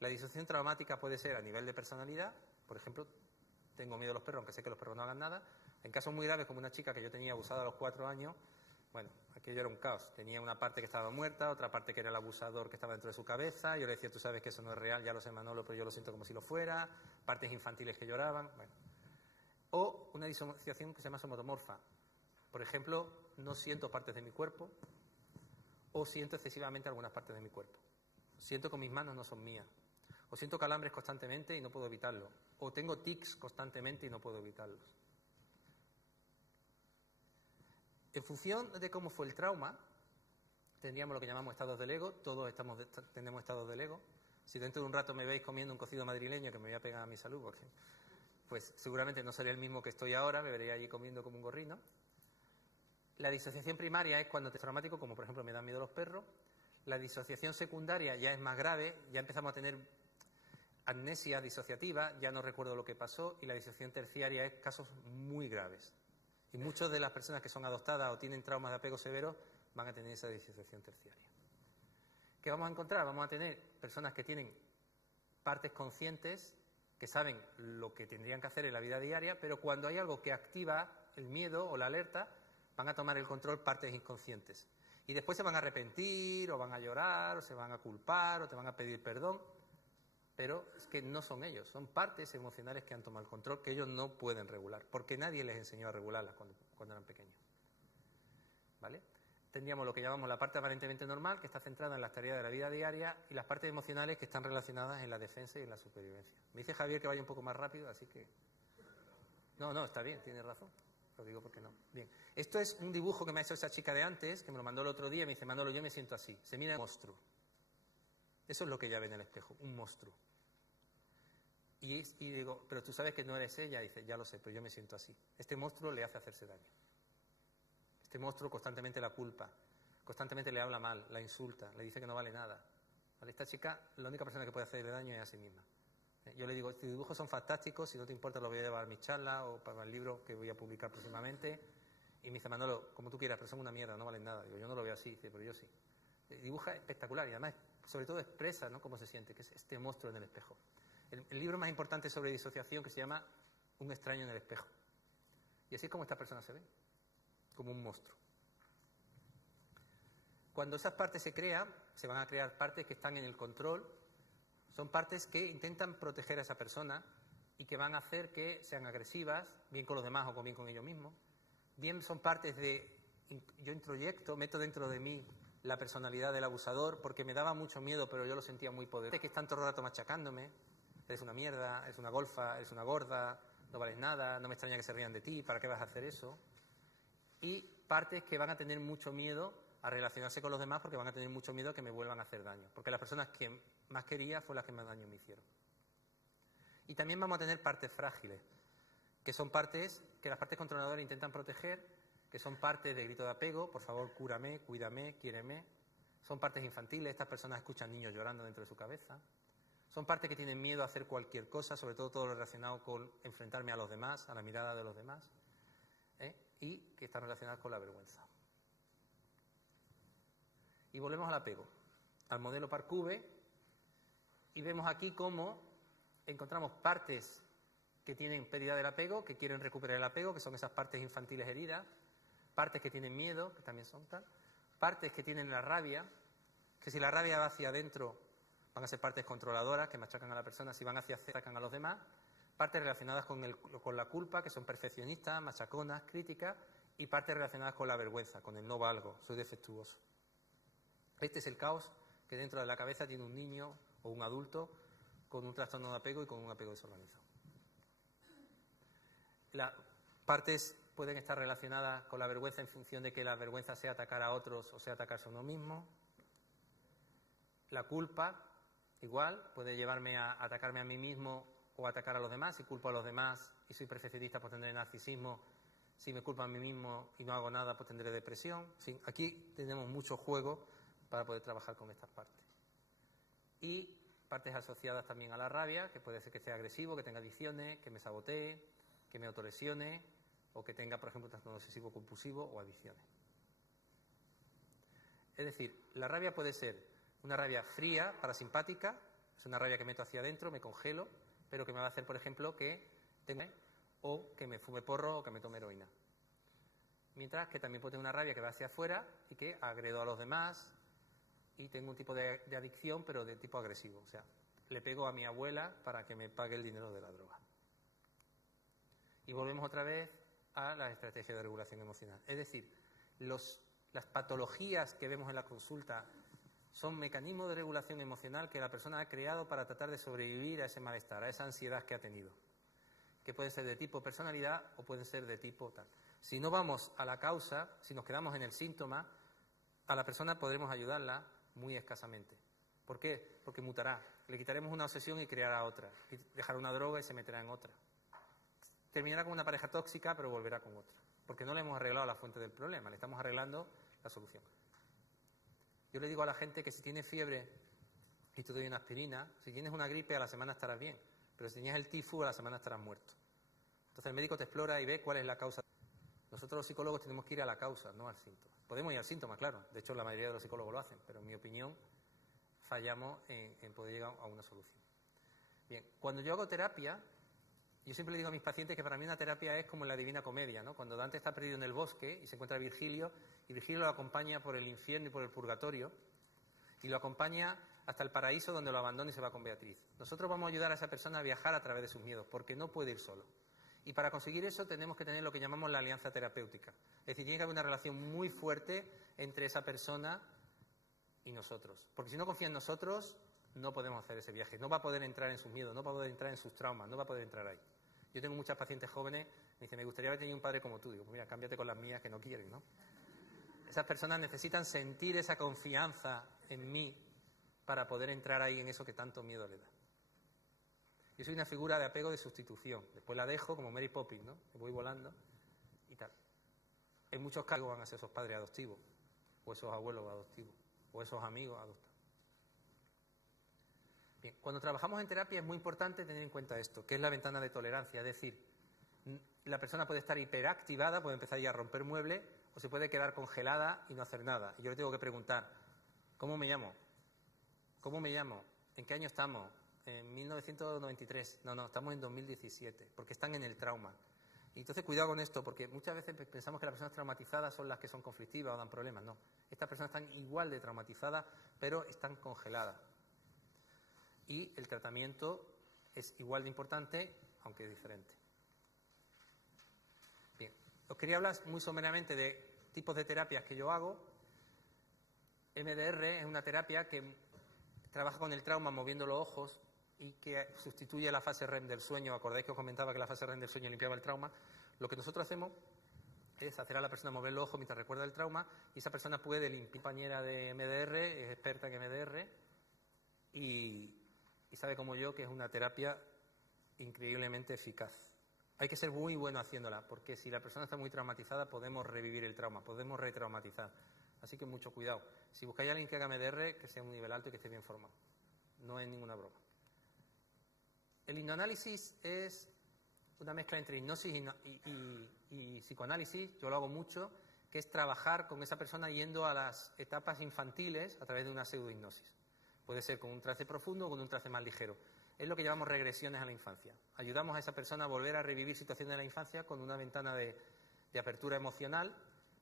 La disociación traumática puede ser a nivel de personalidad, por ejemplo, tengo miedo a los perros, aunque sé que los perros no hagan nada. En casos muy graves, como una chica que yo tenía abusada a los 4 años, bueno, aquello era un caos. Tenía una parte que estaba muerta, otra parte que era el abusador que estaba dentro de su cabeza. Yo le decía, tú sabes que eso no es real, ya lo sé, Manolo, pero yo lo siento como si lo fuera. Partes infantiles que lloraban, bueno. O una disociación que se llama somatomorfa. Por ejemplo, no siento partes de mi cuerpo o siento excesivamente algunas partes de mi cuerpo. Siento que mis manos no son mías. O siento calambres constantemente y no puedo evitarlo. O tengo tics constantemente y no puedo evitarlos. En función de cómo fue el trauma, tendríamos lo que llamamos estados del ego. Todos tenemos estados del ego. Si dentro de un rato me veis comiendo un cocido madrileño que me voy a pegar a mi salud, porque, pues seguramente no seré el mismo que estoy ahora, me veré allí comiendo como un gorrino. La disociación primaria es cuando te es traumático, como por ejemplo me dan miedo los perros. La disociación secundaria ya es más grave, ya empezamos a tener amnesia disociativa, ya no recuerdo lo que pasó, y la disociación terciaria es casos muy graves. Y muchas de las personas que son adoptadas o tienen traumas de apego severos van a tener esa disociación terciaria. ¿Qué vamos a encontrar? Vamos a tener personas que tienen partes conscientes, que saben lo que tendrían que hacer en la vida diaria, pero cuando hay algo que activa el miedo o la alerta, van a tomar el control partes inconscientes. Y después se van a arrepentir, o van a llorar, o se van a culpar, o te van a pedir perdón. Pero es que no son ellos, son partes emocionales que han tomado el control, que ellos no pueden regular, porque nadie les enseñó a regularlas cuando eran pequeños. ¿Vale? Tendríamos lo que llamamos la parte aparentemente normal, que está centrada en las tareas de la vida diaria, y las partes emocionales que están relacionadas en la defensa y en la supervivencia. Me dice Javier que vaya un poco más rápido, así que... No, está bien, tiene razón. Lo digo porque no. Bien. Esto es un dibujo que me ha hecho esa chica de antes, que me lo mandó el otro día, y me dice, Manolo, yo me siento así. Se mira el monstruo. Eso es lo que ella ve en el espejo, un monstruo. Y digo, pero tú sabes que no eres ella. Dice, ya lo sé, pero yo me siento así. Este monstruo le hace hacerse daño. Este monstruo constantemente la culpa, constantemente le habla mal, la insulta, le dice que no vale nada. ¿Vale? Esta chica, la única persona que puede hacerle daño es a sí misma. Yo le digo, estos dibujos son fantásticos, si no te importa los voy a llevar a mis charlas o para el libro que voy a publicar próximamente. Y me dice, Manolo, como tú quieras, pero son una mierda, no valen nada. Digo, yo no lo veo así, dice, pero yo sí. Dibuja espectacular y además, sobre todo, expresa, ¿no?, cómo se siente, que es este monstruo en el espejo. El libro más importante sobre disociación, que se llama Un extraño en el espejo. Y así es como esta persona se ve, como un monstruo. Cuando esas partes se crean, se van a crear partes que están en el control. Son partes que intentan proteger a esa persona y que van a hacer que sean agresivas, bien con los demás o bien con ellos mismos. Bien son partes de... Yo introyecto, meto dentro de mí la personalidad del abusador porque me daba mucho miedo, pero yo lo sentía muy poderoso. Que están todo el rato machacándome. Eres una mierda, eres una golfa, eres una gorda, no vales nada, no me extraña que se rían de ti, ¿para qué vas a hacer eso? Y partes que van a tener mucho miedo a relacionarse con los demás porque van a tener mucho miedo a que me vuelvan a hacer daño. Porque las personas que más quería fueron las que más daño me hicieron. Y también vamos a tener partes frágiles, que son partes que las partes controladoras intentan proteger, que son partes de grito de apego, por favor, cúrame, cuídame, quiéreme. Son partes infantiles, estas personas escuchan niños llorando dentro de su cabeza. Son partes que tienen miedo a hacer cualquier cosa, sobre todo lo relacionado con enfrentarme a los demás, a la mirada de los demás, y que están relacionadas con la vergüenza. Y volvemos al apego, al modelo Park-Cube, y vemos aquí cómo encontramos partes que tienen pérdida del apego, que quieren recuperar el apego, que son esas partes infantiles heridas, partes que tienen miedo, que también son tal, partes que tienen la rabia, que si la rabia va hacia adentro van a ser partes controladoras, que machacan a la persona, si van hacia afuera, machacan a los demás, partes relacionadas con la culpa, que son perfeccionistas, machaconas, críticas, y partes relacionadas con la vergüenza, con el no valgo, soy defectuoso. Este es el caos que dentro de la cabeza tiene un niño o un adulto con un trastorno de apego y con un apego desorganizado. Las partes pueden estar relacionadas con la vergüenza en función de que la vergüenza sea atacar a otros o sea atacarse a uno mismo. La culpa, igual, puede llevarme a atacarme a mí mismo o atacar a los demás. Si culpo a los demás y soy perfeccionista, pues tendré narcisismo. Si me culpo a mí mismo y no hago nada, pues tendré depresión. En fin, aquí tenemos mucho juego para poder trabajar con estas partes. Y partes asociadas también a la rabia, que puede ser que esté agresivo, que tenga adicciones, que me sabotee, que me autolesione o que tenga, por ejemplo, trastorno obsesivo compulsivo o adicciones. Es decir, la rabia puede ser una rabia fría, parasimpática, es una rabia que meto hacia adentro, me congelo, pero que me va a hacer, por ejemplo, que tenga o que me fume porro o que me tome heroína. Mientras que también puedo tener una rabia que va hacia afuera y que agredo a los demás y tengo un tipo de adicción, pero de tipo agresivo. O sea, le pego a mi abuela para que me pague el dinero de la droga. Y volvemos otra vez a las estrategias de regulación emocional. Es decir, las patologías que vemos en la consulta son mecanismos de regulación emocional que la persona ha creado para tratar de sobrevivir a ese malestar, a esa ansiedad que ha tenido, que pueden ser de tipo personalidad o pueden ser de tipo tal. Si no vamos a la causa, si nos quedamos en el síntoma, a la persona podremos ayudarla muy escasamente. ¿Por qué? Porque mutará. Le quitaremos una obsesión y creará otra. Dejará una droga y se meterá en otra. Terminará con una pareja tóxica, pero volverá con otra. Porque no le hemos arreglado la fuente del problema, le estamos arreglando la solución. Yo le digo a la gente que si tienes fiebre y te doy una aspirina, si tienes una gripe a la semana estarás bien, pero si tienes el tifus a la semana estarás muerto. Entonces el médico te explora y ve cuál es la causa. Nosotros los psicólogos tenemos que ir a la causa, no al síntoma. Podemos ir al síntoma, claro, de hecho la mayoría de los psicólogos lo hacen, pero en mi opinión fallamos en poder llegar a una solución. Bien, cuando yo hago terapia, yo siempre le digo a mis pacientes que para mí una terapia es como en la Divina Comedia, ¿no? Cuando Dante está perdido en el bosque y se encuentra Virgilio, y Virgilio lo acompaña por el infierno y por el purgatorio, y lo acompaña hasta el paraíso donde lo abandona y se va con Beatriz. Nosotros vamos a ayudar a esa persona a viajar a través de sus miedos, porque no puede ir solo. Y para conseguir eso tenemos que tener lo que llamamos la alianza terapéutica. Es decir, tiene que haber una relación muy fuerte entre esa persona y nosotros. Porque si no confía en nosotros, no podemos hacer ese viaje. No va a poder entrar en sus miedos, no va a poder entrar en sus traumas, no va a poder entrar ahí. Yo tengo muchas pacientes jóvenes, me dicen, me gustaría haber tenido un padre como tú. Digo, pues mira, cámbiate con las mías que no quieren, ¿no? Esas personas necesitan sentir esa confianza en mí para poder entrar ahí en eso que tanto miedo le da. Yo soy una figura de apego de sustitución. Después la dejo como Mary Poppins, ¿no? Me voy volando y tal. En muchos casos van a ser esos padres adoptivos, o esos abuelos adoptivos, o esos amigos adoptados. Bien, cuando trabajamos en terapia es muy importante tener en cuenta esto, que es la ventana de tolerancia. Es decir, la persona puede estar hiperactivada, puede empezar ya a romper muebles, o se puede quedar congelada y no hacer nada. Y yo le tengo que preguntar, ¿cómo me llamo? ¿Cómo me llamo? ¿En qué año estamos? En 1993. No, estamos en 2017, porque están en el trauma. Y entonces cuidado con esto, porque muchas veces pensamos que las personas traumatizadas son las que son conflictivas o dan problemas. No, estas personas están igual de traumatizadas, pero están congeladas. Y el tratamiento es igual de importante, aunque diferente. Bien, os quería hablar muy someramente de tipos de terapias que yo hago. MDR es una terapia que trabaja con el trauma moviendo los ojos y que sustituye la fase REM del sueño. ¿Acordáis que os comentaba que la fase REM del sueño limpiaba el trauma? Lo que nosotros hacemos es hacer a la persona mover los ojos mientras recuerda el trauma y esa persona puede limpiar. Compañera de MDR, es experta en MDR y sabe como yo que es una terapia increíblemente eficaz. Hay que ser muy bueno haciéndola, porque si la persona está muy traumatizada podemos revivir el trauma, podemos retraumatizar. Así que mucho cuidado. Si buscáis a alguien que haga MDR, que sea un nivel alto y que esté bien formado. No es ninguna broma. El hipnoanálisis es una mezcla entre hipnosis y psicoanálisis, yo lo hago mucho, que es trabajar con esa persona yendo a las etapas infantiles a través de una pseudohipnosis. Puede ser con un trance profundo o con un trance más ligero. Es lo que llamamos regresiones a la infancia. Ayudamos a esa persona a volver a revivir situaciones de la infancia con una ventana de apertura emocional,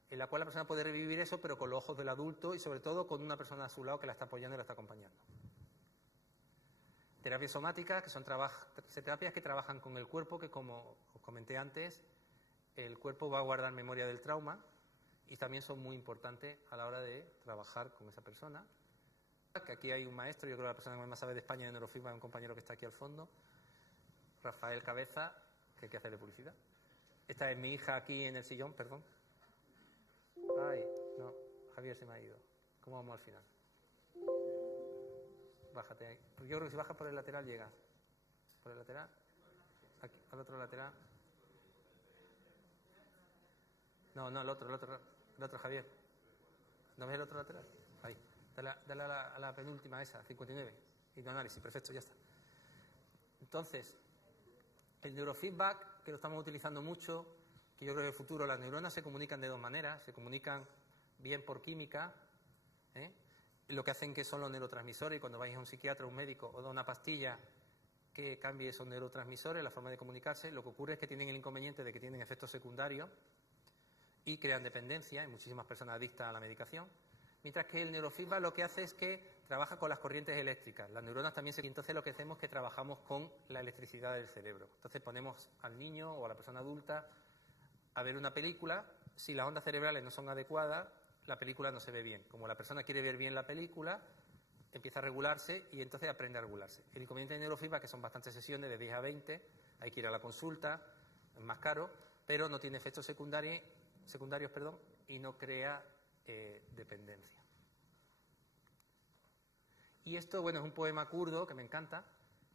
en la cual la persona puede revivir eso, pero con los ojos del adulto y sobre todo con una persona a su lado que la está apoyando y la está acompañando. Terapias somáticas, que son terapias que trabajan con el cuerpo, que como os comenté antes, el cuerpo va a guardar memoria del trauma y también son muy importantes a la hora de trabajar con esa persona. Que aquí hay un maestro, yo creo que la persona que más sabe de España de neurofeedback es un compañero que está aquí al fondo, Rafael Cabeza, que hay que hacerle publicidad. Esta es mi hija aquí en el sillón, perdón. Ay, no, Javier se me ha ido. ¿Cómo vamos al final? Bájate ahí. Yo creo que si bajas por el lateral llegas. ¿Por el lateral? Aquí, al otro lateral. No, el otro, Javier. ¿No ves el otro lateral? Ahí. Dale a la penúltima esa, 59. Y no análisis, perfecto, ya está. Entonces, el neurofeedback, que lo estamos utilizando mucho, que yo creo que en el futuro las neuronas se comunican de dos maneras. Se comunican bien por química, lo que hacen que son los neurotransmisores, y cuando vais a un psiquiatra o un médico os da una pastilla que cambie esos neurotransmisores, la forma de comunicarse, lo que ocurre es que tienen el inconveniente de que tienen efectos secundarios y crean dependencia en muchísimas personas adictas a la medicación, mientras que el neurofeedback lo que hace es que trabaja con las corrientes eléctricas. Las neuronas también se... Entonces lo que hacemos es que trabajamos con la electricidad del cerebro. Entonces ponemos al niño o a la persona adulta a ver una película. Si las ondas cerebrales no son adecuadas, la película no se ve bien. Como la persona quiere ver bien la película, empieza a regularse y entonces aprende a regularse. El inconveniente de neurofeedback, que son bastantes sesiones, de 10 a 20, hay que ir a la consulta, es más caro, pero no tiene efectos secundarios, y no crea dependencia. Y esto, bueno, es un poema kurdo que me encanta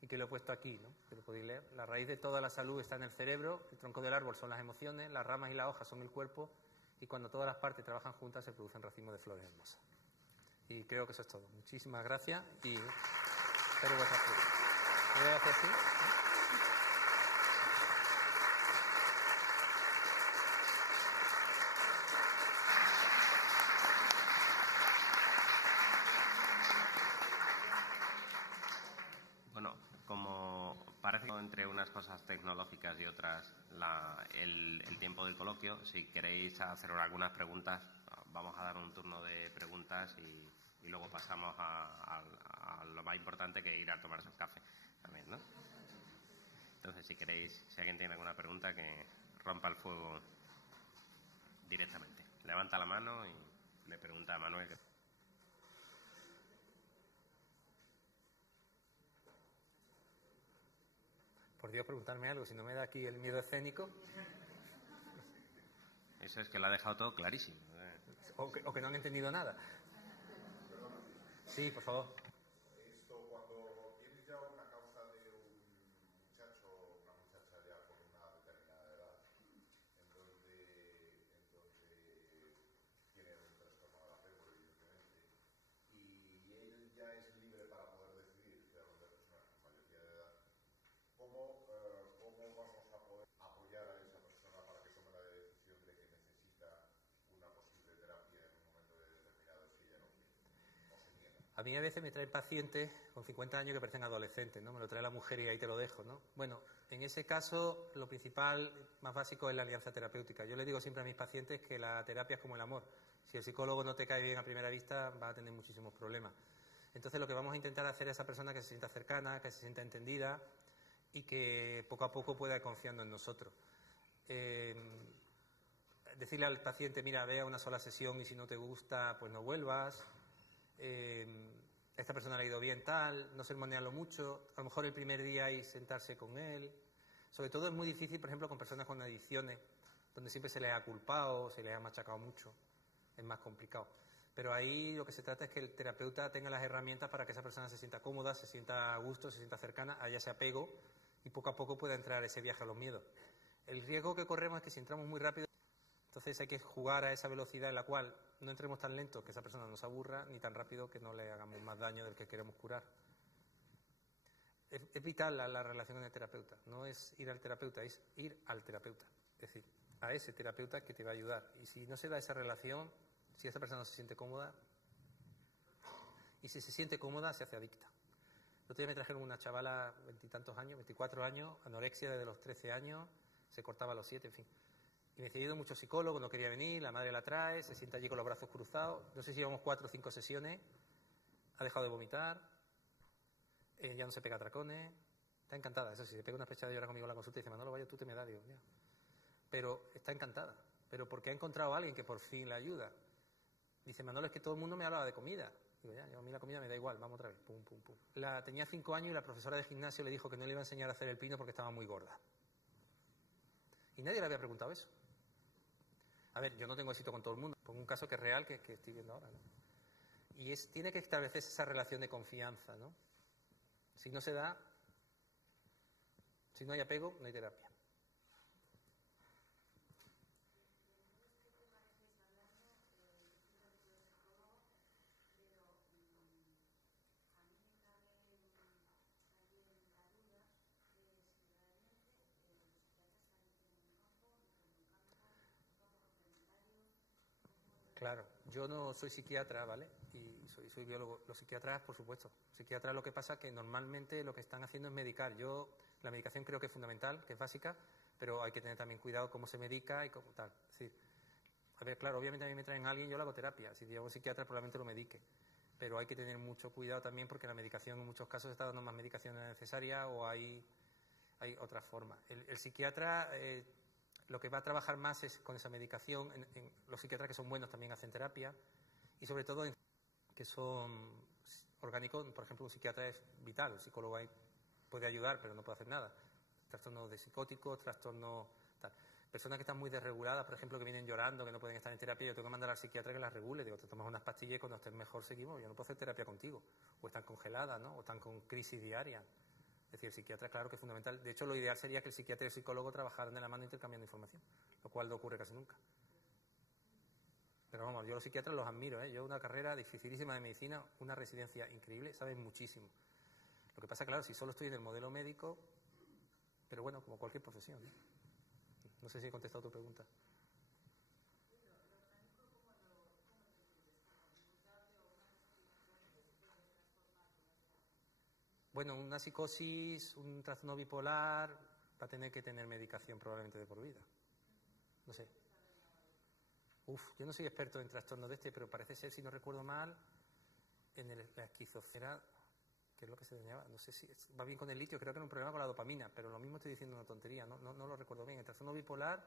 y que lo he puesto aquí, ¿no? Que lo podéis leer. La raíz de toda la salud está en el cerebro, el tronco del árbol son las emociones, las ramas y las hojas son el cuerpo, y cuando todas las partes trabajan juntas se producen racimos de flores hermosas. Y creo que eso es todo. Muchísimas gracias y espero vuestras preguntas. ¿Me voy a hacer así? Bueno, como parece que entre unas cosas tecnológicas y otras el tiempo del coloquio, si queréis hacer algunas preguntas, vamos a dar un turno de preguntas y luego pasamos a lo más importante, que ir a tomarse un café también, ¿no? Entonces, si queréis, si alguien tiene alguna pregunta, que rompa el fuego directamente. Levanta la mano y le pregunta a Manuel. Por Dios, preguntarme algo, si no me da aquí el miedo escénico. Eso es que lo ha dejado todo clarísimo. O que no han entendido nada. Sí, por favor. Esto, cuando tienes ya una causa de un muchacho o una muchacha ya con una determinada edad, en donde tiene un trastorno del apego, evidentemente, y él ya es libre para poder decidir, estoy hablando de personas con mayoría de edad, ¿cómo vamos a poder apoyar a esa persona para que tome la decisión de que necesita una posible terapia en un momento determinado si ella no quiere? A mí a veces me traen pacientes con 50 años que parecen adolescentes, ¿no? Me lo trae la mujer y ahí te lo dejo, ¿no? Bueno, en ese caso, lo principal, más básico, es la alianza terapéutica. Yo les digo siempre a mis pacientes que la terapia es como el amor. Si el psicólogo no te cae bien a primera vista, vas a tener muchísimos problemas. Entonces, lo que vamos a intentar hacer es a esa persona que se sienta cercana, que se sienta entendida y que poco a poco pueda ir confiando en nosotros. Decirle al paciente, mira, ve a una sola sesión y si no te gusta, pues no vuelvas. Esta persona le ha ido bien, tal, no sermonearlo mucho, a lo mejor el primer día y sentarse con él. Sobre todo es muy difícil, por ejemplo, con personas con adicciones, donde siempre se les ha culpado, se les ha machacado mucho, es más complicado. Pero ahí lo que se trata es que el terapeuta tenga las herramientas para que esa persona se sienta cómoda, se sienta a gusto, se sienta cercana, haya ese apego y poco a poco pueda entrar ese viaje a los miedos. El riesgo que corremos es que si entramos muy rápido, entonces hay que jugar a esa velocidad en la cual no entremos tan lento que esa persona nos aburra, ni tan rápido que no le hagamos más daño del que queremos curar. Es vital la relación con el terapeuta. No es ir al terapeuta, es ir al terapeuta. Es decir, a ese terapeuta que te va a ayudar. Y si no se da esa relación, si esa persona no se siente cómoda, y si se siente cómoda, se hace adicta. El otro día me trajeron una chavala, 20 y tantos años, 24 años, anorexia desde los 13 años, se cortaba a los 7, en fin. Y me he ido mucho psicólogo, no quería venir, la madre la trae, se sienta allí con los brazos cruzados. No sé si llevamos 4 o 5 sesiones, ha dejado de vomitar, ya no se pega tracones, está encantada. Eso sí, se pega una flechada y llora conmigo en la consulta y dice, Manolo, vaya, tú te me das, digo, ya. Pero está encantada, pero porque ha encontrado a alguien que por fin la ayuda. Dice, Manolo, es que todo el mundo me hablaba de comida. Digo, ya, a mí la comida me da igual, vamos otra vez, pum, pum, pum. Tenía 5 años y la profesora de gimnasio le dijo que no le iba a enseñar a hacer el pino porque estaba muy gorda. Y nadie le había preguntado eso. A ver, yo no tengo éxito con todo el mundo. Pongo un caso que es real, que estoy viendo ahora, ¿no? Y tiene que establecerse esa relación de confianza, ¿no? Si no se da, si no hay apego, no hay terapia. Claro, yo no soy psiquiatra, ¿vale? Y soy biólogo. Los psiquiatras, por supuesto. Psiquiatras, lo que pasa es que normalmente lo que están haciendo es medicar. La medicación creo que es fundamental, que es básica, pero hay que tener también cuidado cómo se medica y cómo tal. Es decir, a ver, claro, obviamente a mí me traen a alguien, yo le hago terapia. Si llevo a un psiquiatra, probablemente lo medique. Pero hay que tener mucho cuidado también porque la medicación en muchos casos está dando más medicación de la necesaria o hay otras formas. El psiquiatra... lo que va a trabajar más es con esa medicación. Los psiquiatras que son buenos también hacen terapia y sobre todo que son orgánicos. Por ejemplo, un psiquiatra es vital, el psicólogo ahí puede ayudar pero no puede hacer nada. Trastornos de psicóticos, trastornos tal. Personas que están muy desreguladas, por ejemplo, que vienen llorando, que no pueden estar en terapia, yo tengo que mandar al psiquiatra que las regule. Digo, te tomas unas pastillas y cuando estés mejor seguimos. Yo no puedo hacer terapia contigo. O están congeladas, ¿no? O están con crisis diarias. Es decir, el psiquiatra, claro que es fundamental. De hecho, lo ideal sería que el psiquiatra y el psicólogo trabajaran de la mano intercambiando información, lo cual no ocurre casi nunca. Pero vamos, yo los psiquiatras los admiro, ¿eh? Yo una carrera dificilísima de medicina, una residencia increíble, saben muchísimo. Lo que pasa, claro, si solo estoy en el modelo médico, pero bueno, como cualquier profesión, ¿eh? No sé si he contestado tu pregunta. Bueno, una psicosis, un trastorno bipolar, va a tener que tener medicación probablemente de por vida. No sé. Yo no soy experto en trastornos de pero parece ser, si no recuerdo mal, en la esquizofrenia, que es lo que se llamaba, no sé si va bien con el litio, creo que era un problema con la dopamina, pero lo mismo estoy diciendo una tontería, no lo recuerdo bien. El trastorno bipolar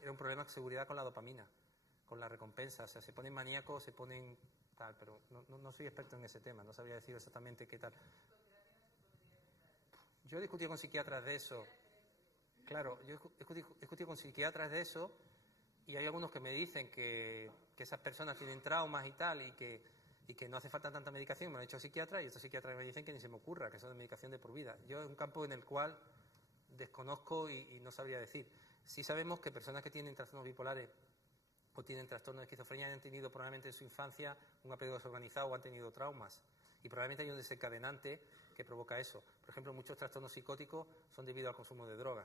era un problema de seguridad con la dopamina, con la recompensa, o sea, se ponen maníacos, se ponen tal, pero no soy experto en ese tema, no sabría decir exactamente qué tal. Yo he discutido con psiquiatras de eso. Claro, yo he discutido con psiquiatras de eso y hay algunos que me dicen que esas personas tienen traumas y tal y que no hace falta tanta medicación. Me lo han dicho psiquiatras y estos psiquiatras me dicen que ni se me ocurra, que son de medicación de por vida. Yo es un campo en el cual desconozco y no sabría decir. Sí sabemos que personas que tienen trastornos bipolares o tienen trastornos de esquizofrenia han tenido probablemente en su infancia un apego desorganizado o han tenido traumas. Y probablemente hay un desencadenante que provoca eso. Por ejemplo, muchos trastornos psicóticos son debido al consumo de droga.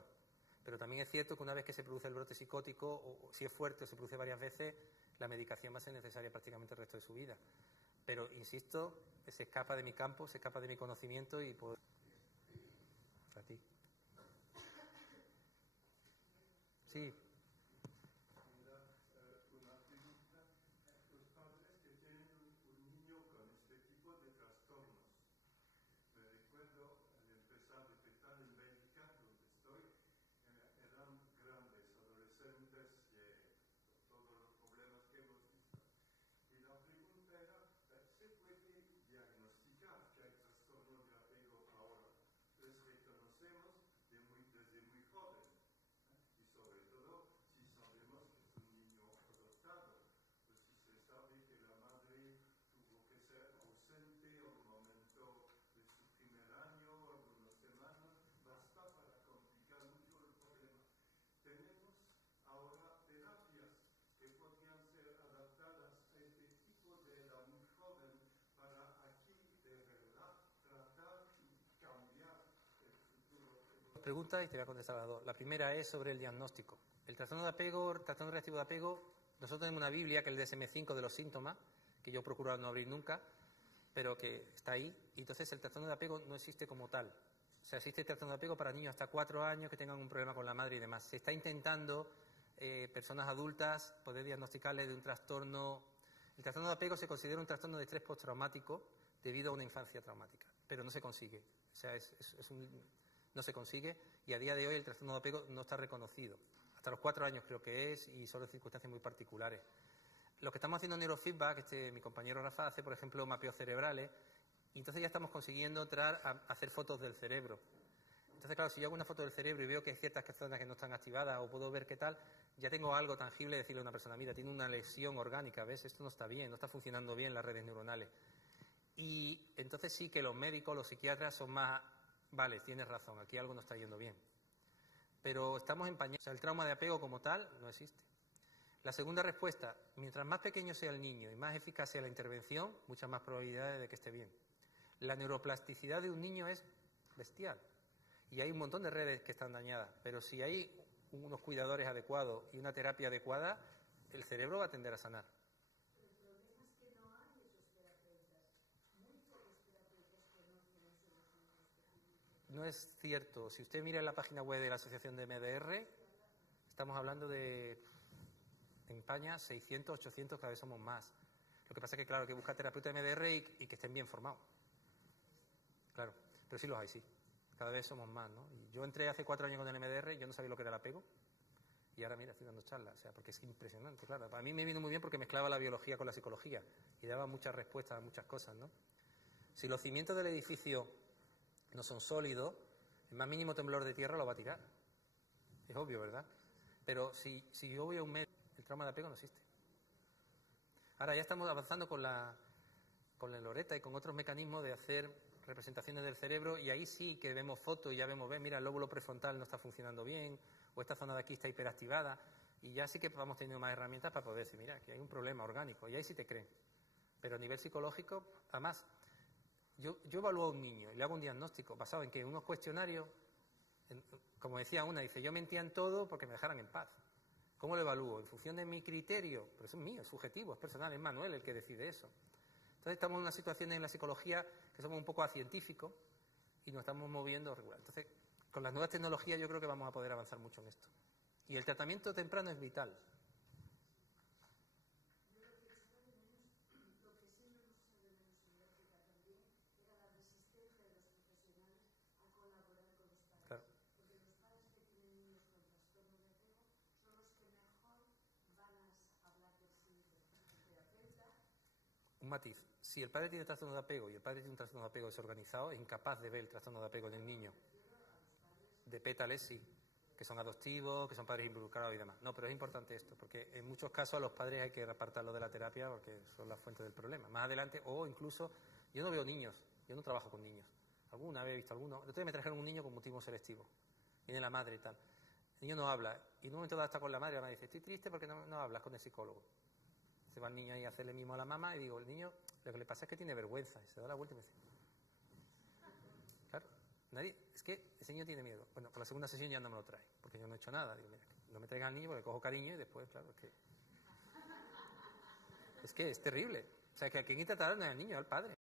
Pero también es cierto que una vez que se produce el brote psicótico, o si es fuerte o se produce varias veces, la medicación va a ser necesaria prácticamente el resto de su vida. Pero, insisto, se escapa de mi campo, se escapa de mi conocimiento y puedo... A ti. Sí. Preguntas y te voy a contestar a las dos. La primera es sobre el diagnóstico. El trastorno de apego, el trastorno reactivo de apego, nosotros tenemos una Biblia que es el DSM-5 de los síntomas, que yo procuro no abrir nunca, pero que está ahí. Y entonces el trastorno de apego no existe como tal. O sea, existe el trastorno de apego para niños hasta 4 años que tengan un problema con la madre y demás. Se está intentando, personas adultas, poder diagnosticarles de un trastorno. El trastorno de apego se considera un trastorno de estrés postraumático debido a una infancia traumática, pero no se consigue. O sea, no se consigue y a día de hoy el trastorno de apego no está reconocido. Hasta los 4 años creo que es y solo en circunstancias muy particulares. Lo que estamos haciendo en neurofeedback, mi compañero Rafa hace, por ejemplo, mapeos cerebrales y entonces ya estamos consiguiendo entrar a hacer fotos del cerebro. Entonces, claro, si yo hago una foto del cerebro y veo que hay ciertas zonas que no están activadas o puedo ver qué tal, ya tengo algo tangible de decirle a una persona, mira, tiene una lesión orgánica, ¿ves? Esto no está bien, no está funcionando bien las redes neuronales. Y entonces sí que los médicos, los psiquiatras son más, vale, tienes razón, aquí algo no está yendo bien. Pero estamos en pañales. O sea, el trauma de apego como tal no existe. La segunda respuesta, mientras más pequeño sea el niño y más eficaz sea la intervención, muchas más probabilidades de que esté bien. La neuroplasticidad de un niño es bestial. Y hay un montón de redes que están dañadas, pero si hay unos cuidadores adecuados y una terapia adecuada, el cerebro va a tender a sanar. El problema es que no hay esos terapeutas. Muy pocos terapeutas conocen soluciones específicas. No es cierto. Si usted mira en la página web de la Asociación de MDR, estamos hablando de, en España, 600, 800, cada vez somos más. Lo que pasa es que, claro, hay que buscar terapeutas de MDR y que estén bien formados. Claro, pero sí los hay, sí. Cada vez somos más, ¿no? Y yo entré hace 4 años con el MDR, yo no sabía lo que era el apego, y ahora, mira, estoy dando charlas, o sea, porque es impresionante, claro. A mí me vino muy bien porque mezclaba la biología con la psicología y daba muchas respuestas a muchas cosas, ¿no? Si los cimientos del edificio no son sólidos, el más mínimo temblor de tierra lo va a tirar. Es obvio, ¿verdad? Pero si yo voy a un médico, el trauma de apego no existe. Ahora ya estamos avanzando con la Loretta y con otros mecanismos de hacer representaciones del cerebro, y ahí sí que vemos fotos y ya vemos, mira, el lóbulo prefrontal no está funcionando bien, o esta zona de aquí está hiperactivada, y ya sí que vamos teniendo más herramientas para poder decir, mira, que hay un problema orgánico, y ahí sí te creen. Pero a nivel psicológico, además, yo evalúo a un niño y le hago un diagnóstico basado en que unos cuestionarios, como decía una, dice, yo mentía en todo porque me dejaran en paz. ¿Cómo lo evalúo? En función de mi criterio, pero eso es mío, es subjetivo, es personal, es Manuel el que decide eso. Entonces estamos en una situación en la psicología que somos un poco acientíficos y nos estamos moviendo regular. Entonces, con las nuevas tecnologías yo creo que vamos a poder avanzar mucho en esto. Y el tratamiento temprano es vital. Claro. Un matiz. Si el padre tiene trastorno de apego y el padre tiene un trastorno de apego desorganizado, es incapaz de ver el trastorno de apego en el niño. De pétales, sí, que son adoptivos, que son padres involucrados y demás. No, pero es importante esto, porque en muchos casos a los padres hay que apartarlos de la terapia porque son la fuente del problema. Más adelante, o incluso, yo no veo niños, yo no trabajo con niños. Alguna vez he visto alguno. El otro día me trajeron un niño con mutismo selectivo. Viene la madre y tal. El niño no habla. Y en un momento dado está con la madre y la madre dice, estoy triste porque no hablas con el psicólogo. Se va el niño ahí a hacerle mimo a la mamá y digo, el niño, lo que le pasa es que tiene vergüenza. Y se da la vuelta y me dice, claro, es que ese niño tiene miedo. Bueno, por la segunda sesión ya no me lo trae, porque yo no he hecho nada. Digo, mira, no me traiga al niño porque cojo cariño y después, claro, es que es terrible. O sea, que a quien hay que tratar no es al niño, al padre.